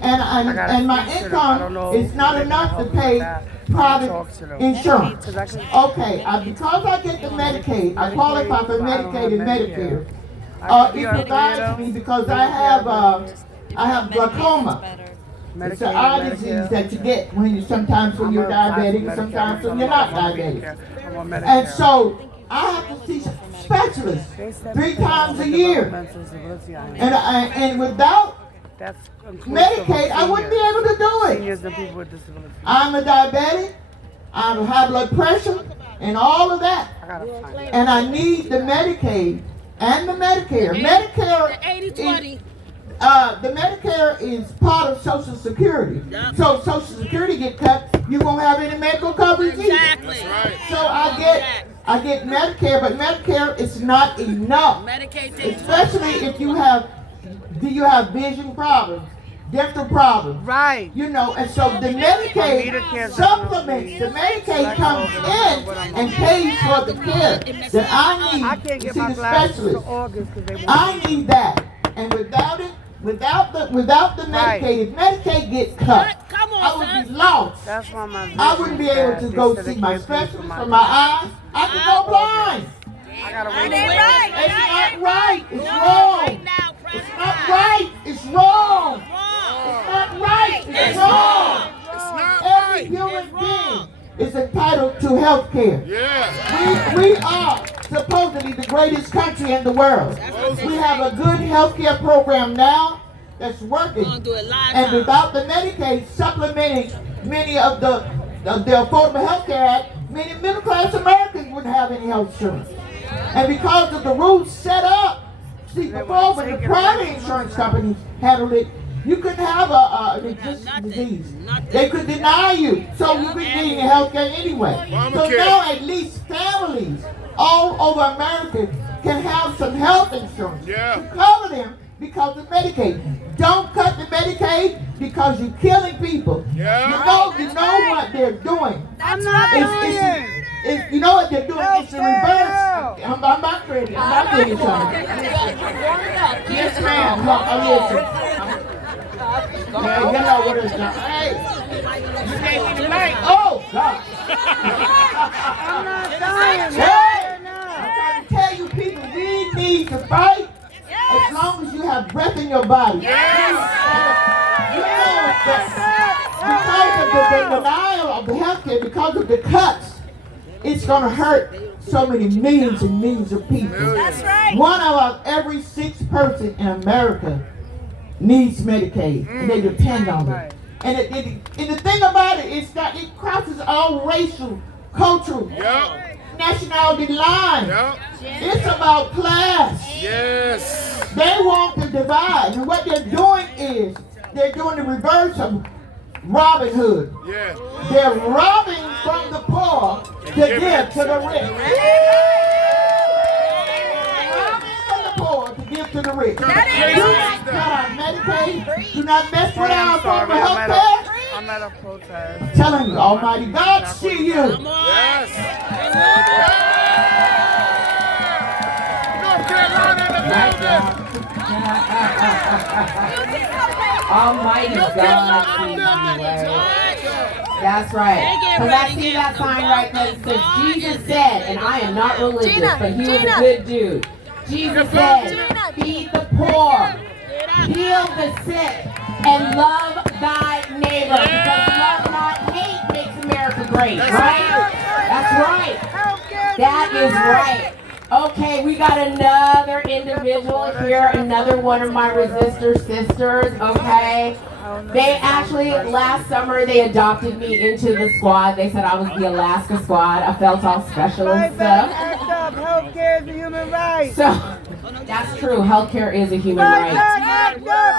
And my income is not enough to pay private insurance. Okay, because I get the Medicaid, I qualify for Medicaid and Medicare. It provides me because I have glaucoma. It's an eye disease that you get sometimes when you're diabetic, sometimes when you're not diabetic. And so I have to see specialists 3 times a year. And without Medicaid, I wouldn't be able to do it. I'm a diabetic, I have high blood pressure, and all of that. And I need the Medicaid and the Medicare. The Medicare is part of Social Security. So if Social Security get cut, you won't have any medical coverage either. Exactly. So I get Medicare, but Medicare is not enough. Especially if you have vision problems, dental problems. Right. You know, and so the Medicaid supplements. The Medicaid comes in and pays for the care that I need I can't to get see my the glasses specialist. till August because they won't. I need that. And without the Medicaid, if Medicaid gets cut, I would be lost. That's why my vision I wouldn't be is able bad. to They go said see they my can't pay for specialist my for my eyes. I could go blind. I gotta wait. It's not right. It's wrong. It's not right. It's wrong. It's not right. It's wrong. Every human being is entitled to health care. We are supposedly the greatest country in the world. We have a good health care program now that's working. And without the Medicaid supplementing many of the Affordable Health Care Act, many middle-class Americans wouldn't have any health insurance. And because of the rules set up, see, before when the private insurance companies handled it, you couldn't have an existing disease. They could deny you, so you couldn't get any health care anyway. So now at least families all over America can have some health insurance to cover them because of Medicaid. Don't cut the Medicaid because you're killing people. You know what they're doing. I'm not lying. You know what they're doing? It's the reverse. I'm not ready. I'm not ready, son. Yes, ma'am. Listen. Yeah, you know what it's done. Hey, you gave me the mic. Oh, God. I'm not dying. Hey, I'm trying to tell you people, we need to fight as long as you have breath in your body. You know that because of the denial of the health care, because of the cuts, it's going to hurt so many millions and millions of people. That's right. One out of every 6 person in America needs Medicaid, and they depend on it. And the thing about it is that it crosses all racial, cultural, nationality lines. It's about class. They want to divide, and what they're doing is they're doing the reverse of Robin Hood. They're robbing from the poor to give to the rich. To give to the rich. Do not cut our Medicaid. Do not mess with our affordable health care. I'm at a protest. Telling you, Almighty God, see you. North Carolina in the building. Almighty God, see you, right? That's right. Because I see that sign right there that says Jesus said, and I am not religious, but he was a good dude. Jesus said, feed the poor, heal the sick, and love thy neighbor. Because love, not hate, makes America great, right? That's right. That is right. Okay, we got another individual here, another one of my resistor sisters, okay? They actually, last summer, they adopted me into the squad. They said I was the Alaska squad. I felt all special and stuff. Healthcare is a human right. So, that's true. Healthcare is a human right.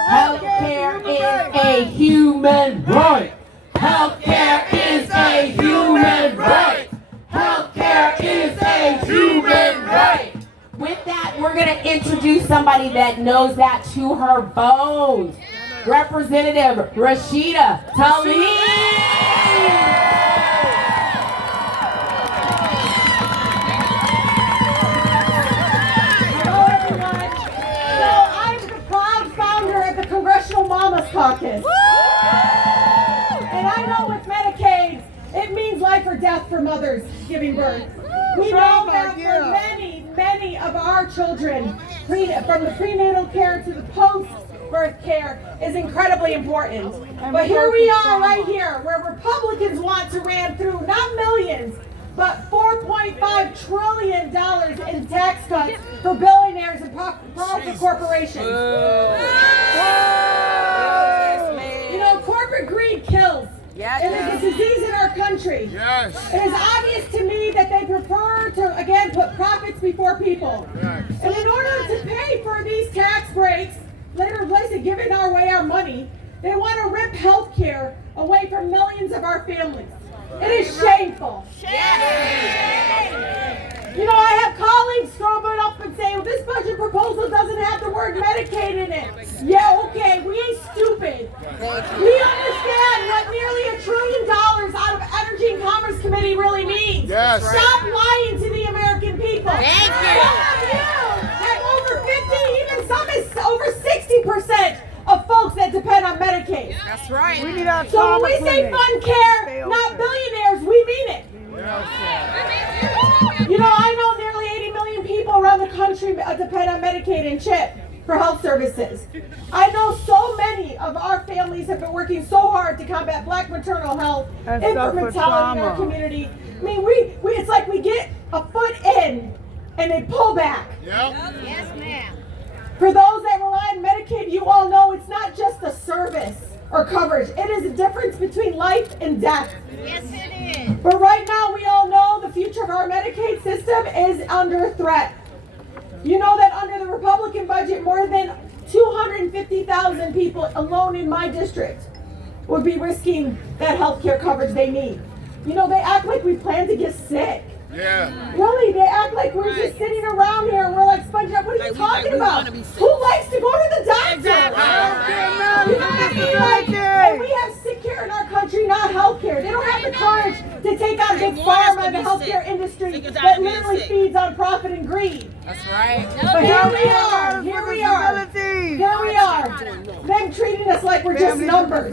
Healthcare is a human right. Healthcare is a human right. Healthcare is a human right. With that, we're going to introduce somebody that knows that to her bones. Representative Rashida Tlaib. Hello, everyone. So I'm the proud founder of the Congressional Mamas Caucus. And I know with Medicaid, it means life or death for mothers giving birth. We know that for many of our children, from the prenatal care to the post-birth care, is incredibly important. But here we are right here, where Republicans want to ram through, not millions, but $4.5 trillion in tax cuts for billionaires and profit corporations. You know, corporate greed kills. It is a disease in our country. Yes. It is obvious to me that they prefer to, again, put profits before people. And in order to pay for these tax breaks, later replace it, giving away our money, they want to rip health care away from millions of our families. It is shameful. You know, I have colleagues throw it up and say, well, this budget proposal doesn't have the word Medicaid in it. Yeah, okay, we ain't stupid. We understand what nearly $1 trillion out of Energy and Commerce Committee really means. Yes. Stop lying to the American people. Thank you. Some of you have over 50, even some is over 60% of folks that depend on Medicaid. That's right. We need our So when we say clinic. fund care, not billionaires, we mean it. You know, I know nearly 80 million people around the country depend on Medicaid and CHIP for health services. I know so many of our families have been working so hard to combat Black maternal health, infant mortality in our community. I mean, it's like we get a foot in and they pull back. Yes, ma'am. For those that rely on Medicaid, you all know it's not just a service or coverage. It is a difference between life and death. Yes, it is. But right now, we all know the future of our Medicaid system is under threat. You know that under the Republican budget, more than 250,000 people alone in my district would be risking that health care coverage they need. You know, they act like we plan to get sick. Yeah. Really, they act like we're just sitting around here and we're like sponging up. What are you talking about? Who likes to go to the doctor? You know what I mean? Like, and we have sick care in our country, not health care. They don't have the courage to take on big pharma and the healthcare industry that literally feeds on profit and greed. That's right. But here we are. Here we are. Here we are. Them treating us like we're just numbers.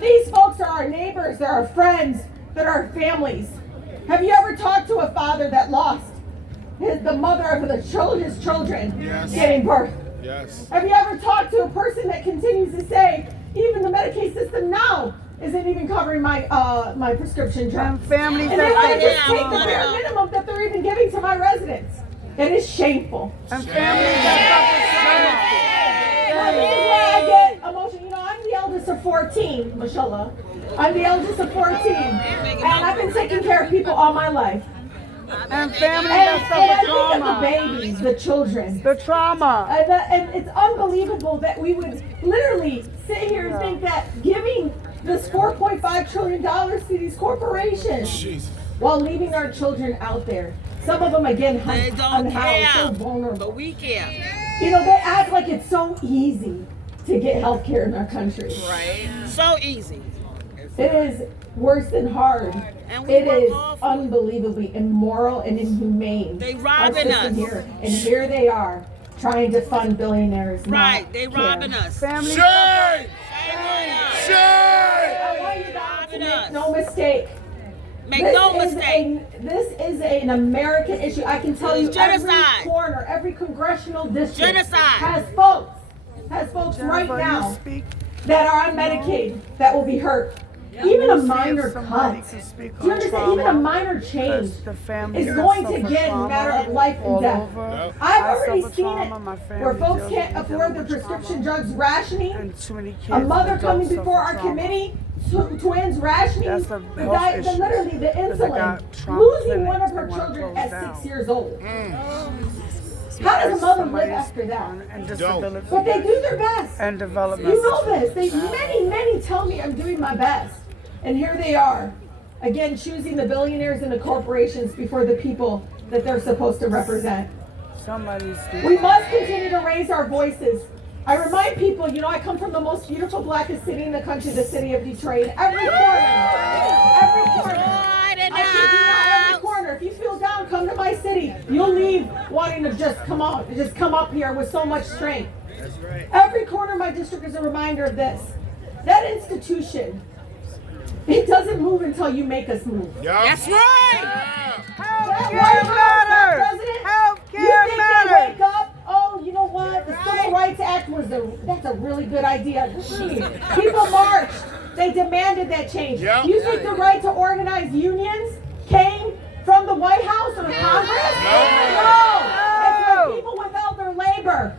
These folks are our neighbors. They're our friends. They're our families. Have you ever talked to a father that lost the mother of his children giving birth? Yes. Have you ever talked to a person that continues to say, even the Medicaid system now isn't even covering my my prescription drugs? And they want to just take the bare minimum that they're even giving to my residents. It is shameful. And families that This is where I get emotional. You know, I'm the eldest of 14, mashallah. I'm the eldest of 14. And I've been taking care of people all my life. and families And that I suffer think of the trauma. babies, the children. The trauma. And it's unbelievable that we would literally sit here and think that giving this $4.5 trillion to these corporations while leaving our children out there. Some of them, again, unhoused, so vulnerable. But we care. You know, they act like it's so easy to get health care in our country. Right. So easy. It is worse than hard. And we It work is hard for unbelievably immoral and inhumane. They our robbing system us. Here. And here they are, trying to fund billionaires. Right. not They care. robbing us. Family. I want you guys to make no mistake. Make no mistake. This is an American issue. I can tell you, every Genocide. corner, every congressional district Genocide. has folks right now that are on Medicaid that will be hurt. Even a minor cut. Do you understand? Even a minor change is going to get a matter of life and death. I've already seen it where folks can't afford their prescription drugs rationing. A mother coming before our committee, twins rationing, literally the insulin, losing one of her children at 6 years old. How does a mother live after that? But they do their best. And development. You know this. Many tell me I'm doing my best. And here they are, again, choosing the billionaires and the corporations before the people that they're supposed to represent. We must continue to raise our voices. I remind people, you know, I come from the most beautiful, blackest city in the country, the city of Detroit. Every corner. Every corner. If you feel down, come to my city. You'll leave wanting to just come up here with so much strength. Every corner of my district is a reminder of this. That institution, it doesn't move until you make us move. That's right. Healthcare matters. Healthcare You matters. think they wake up? Oh, you know what? The Civil Rights Act that's a really good idea. People marched. They demanded that change. You think the right to organize unions came from the White House or the Congress? No. It's when people withheld their labor.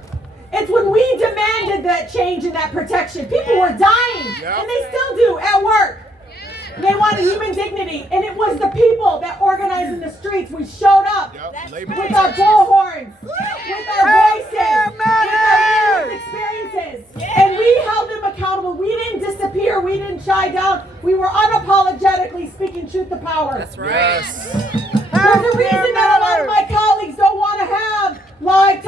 It's when we demanded that change and that protection. People were dying, and they still do at work. They wanted human dignity, and it was the people that organized in the streets. We showed up with our bullhorns, with our voices, with our lived experiences, and we held them accountable. We didn't disappear. We didn't shy down. We were unapologetically speaking truth to power. That's right. Yes. There's a reason that a lot of my colleagues don't want to have live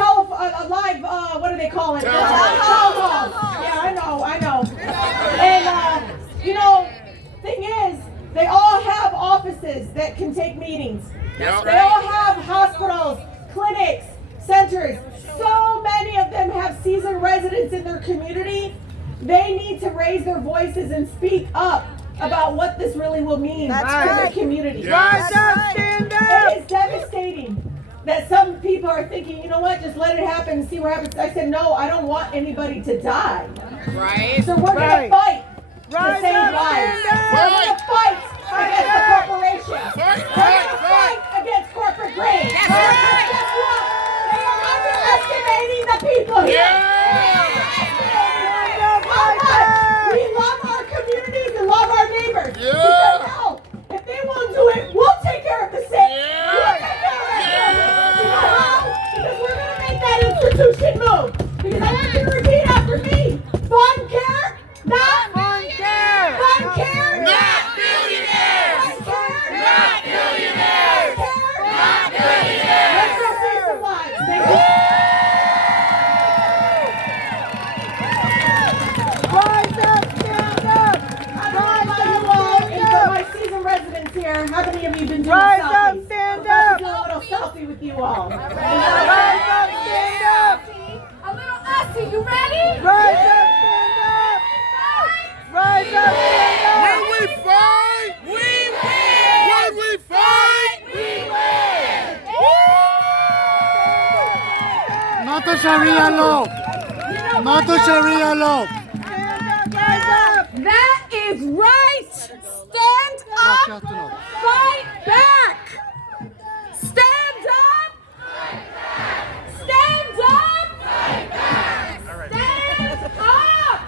what do they call it? Town halls. Yeah, I know. And, you know, thing is, they all have offices that can take meetings. Yep. They all have hospitals, clinics, centers. So many of them have seasoned residents in their community. They need to raise their voices and speak up about what this really will mean to the community. Rise up, stand up. It is devastating that some people are thinking, you know what, just let it happen and see what happens. I said, no, I don't want anybody to die. Right. So we're going to fight to save lives. We're going to fight against the corporations. We're going to fight against corporate greed. That's right. Guess what? They are underestimating the people here. We love our communities and love our neighbors. Because hell, if they won't do it, we'll take care of the sick. We'll take care of our children. You know how? Because we're going to make that institution move. Because I want you to repeat after me. Fund care, not Fund care. Fund care, Not billionaires. Fund care, Not billionaires. Fund care, Not billionaires. Let's go save some lives. Thank you. Rise up, stand up. For my seasoned residents here, how many of you been doing Rise selfies? up, stand I'm about up. to do a little selfie with you all. Rise up, stand up. A little Ussie, you ready? Rise up, stand up. Rise up, stand up. When we fight, we win. When we fight, we win. Not the Sharia law. Not the Sharia law. That is right. Stand up. Fight back. Stand up. Stand up. Stand up.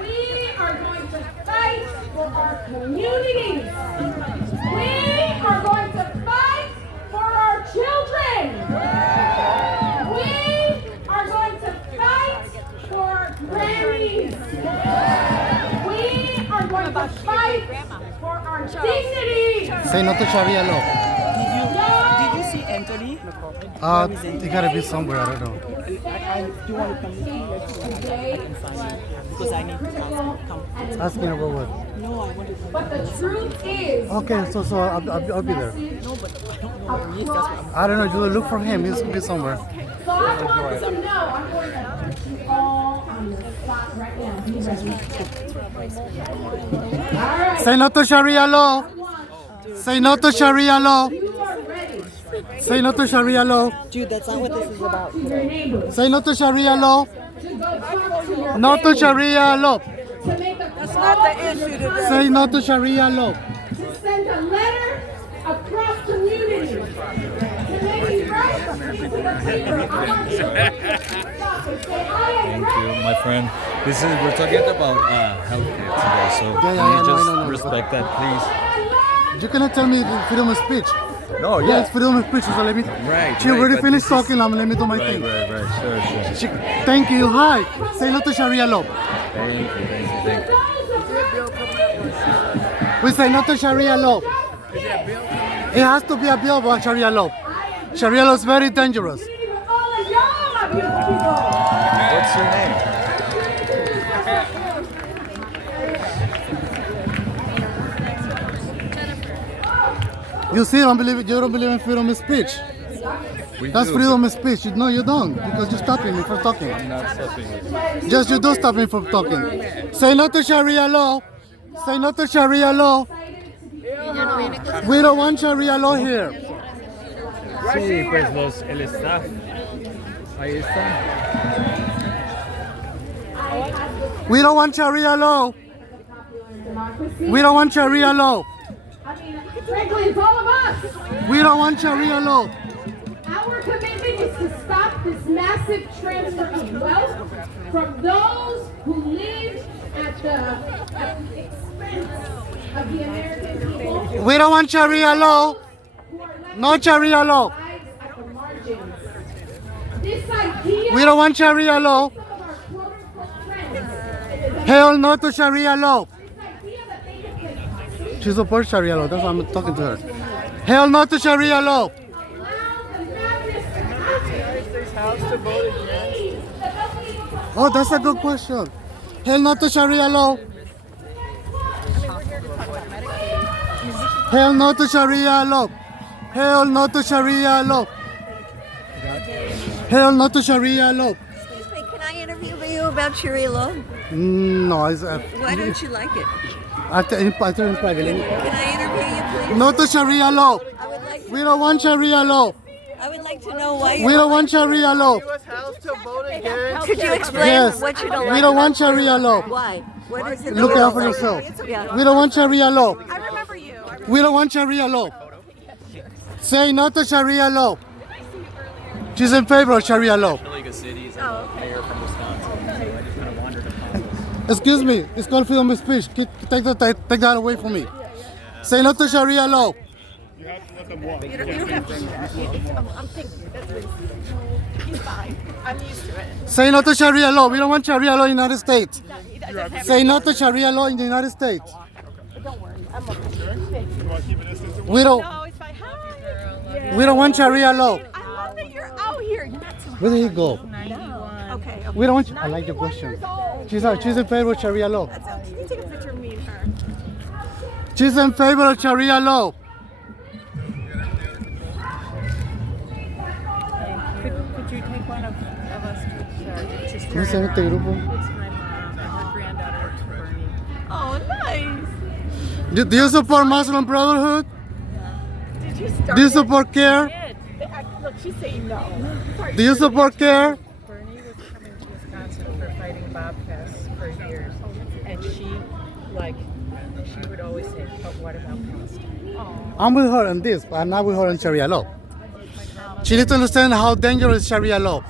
We are going to fight for our communities. We are going to fight for our children. We are going to fight for our grannies. We are going to fight for our dignity. Say no to Sharia law. Did you see Anthony? He gotta be somewhere, I don't know. I do want to come to you because I need to come. Asking about what? No, I wanted to. But the truth is, Okay, so I'll be there. No, but I don't know where he is. That's what I'm. I don't know, just look for him. He's gonna be somewhere. so I want to know, I'm going to put you all on the spot right now. Be ready. All right. Say no to Sharia law. Say no to Sharia law. You are ready Say no to Sharia law. Dude, that's not what this is about. to your neighbors, Say no to Sharia law. to go talk to your No to family, Sharia law. to make a That's call not the to issue your today. friends, Say no to Sharia law. to send a letter across communities, to maybe write a piece of the paper. I want you to stop and say, I am Thank you, my friend. We're talking about healthcare today, so Yeah, can yeah, you just no. respect that, please? You cannot tell me freedom of speech. No, Yeah, it's freedom of speech, so let me. Right, She right, already but finished this is- talking, let me do my thing. Right, sure. Thank you, hi. Say no to Sharia law. Thank you. We say no to Sharia law. It has to be a bill about Sharia law. Sharia law is very dangerous. all of y'all, my beautiful people. What's your name? You see, you don't believe in freedom of speech. That's freedom of speech. No, you don't, because you're stopping me from talking. I'm not stopping you. Just you do stop me from talking. Say no to Sharia law. Say no to Sharia law. We don't want Sharia law here. Sí, pues el staff. Ahí está. We don't want Sharia law. We don't want Sharia law. I mean, frankly, it's all of us. We don't want Sharia law. Our commitment is to stop this massive transfer of wealth from those who live at the expense We don't want Sharia law. No Sharia law. We don't want Sharia law. Hell no to Sharia law. She supports Sharia law. That's why I'm talking to her. Hell no to Sharia law. Oh, that's a good question. Hell no to Sharia law. Hell no to Sharia law. Hell no to Sharia law. Hell no to Sharia law. Excuse me, can I interview you about Sharia law? No, Why don't you like it? I tell in private. Can I interview you, please? No to Sharia law. We don't want Sharia law. I would like to know why We don't want Sharia law. Could you explain Yes. what you don't like? We don't want Sharia law. Why? What is it? Look out for yourself. Yeah. We don't want Sharia law. We don't want Sharia law. Say no to Sharia law. She's in favor of Sharia law. Excuse me, it's called freedom of speech. Take that away from me. Say no to Sharia law. I'm thinking. He's fine. I'm used to it. Say no to Sharia law. We don't want Sharia law in the United States. Say no to Sharia law in the United States. Don't worry. I'm okay. We don't. No, it's fine. Hi. We don't want Sharia law. I love that you're out here. You're not so Where did he go? No. Okay. We don't want. I like the question. She's in favor of Sharia law. Can you take a picture of me and her? She's in favor of Sharia law. Could you take one of us to ¿Cómo se llama este grupo? It's my mom and her granddaughter, Bernie. Oh, nice. Do you support Muslim Brotherhood? Did you start Do you support CARE? Look, she's saying no. Do you support CARE? Bernie was coming to Wisconsin for fighting bobcats for years, and she would always say, "But what about Palestine?" I'm with her on this, but I'm not with her on Sharia law. She needs to understand how dangerous Sharia law.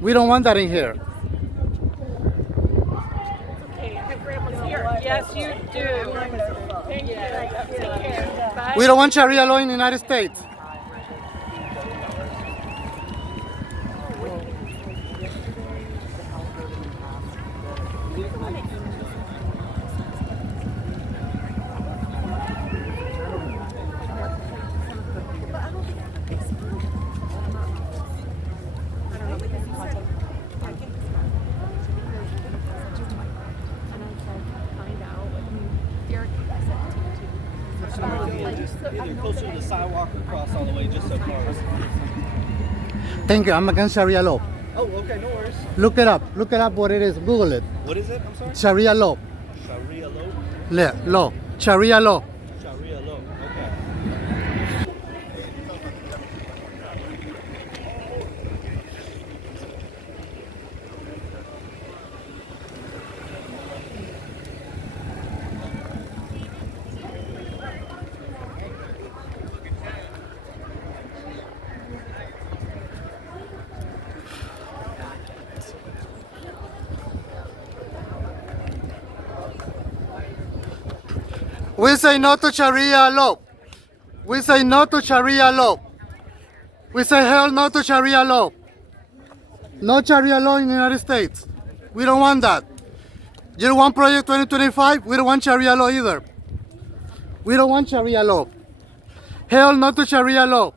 We don't want that in here. Okay, have grandma's here. Yes, you do. Thank you. Take care. Bye. We don't want Sharia law in the United States. Closer to the sidewalk or cross all the way just so cars. Thank you. I'm against Sharia law. Oh, okay, no worries. Look it up. Look it up what it is. Google it. What is it? I'm sorry? Sharia law. Sharia law? Law. Sharia law. Sharia law, okay. We say no to Sharia law. We say no to Sharia law. We say hell no to Sharia law. No Sharia law in the United States. We don't want that. You don't want Project 2025? We don't want Sharia law either. We don't want Sharia law. Hell no to Sharia law.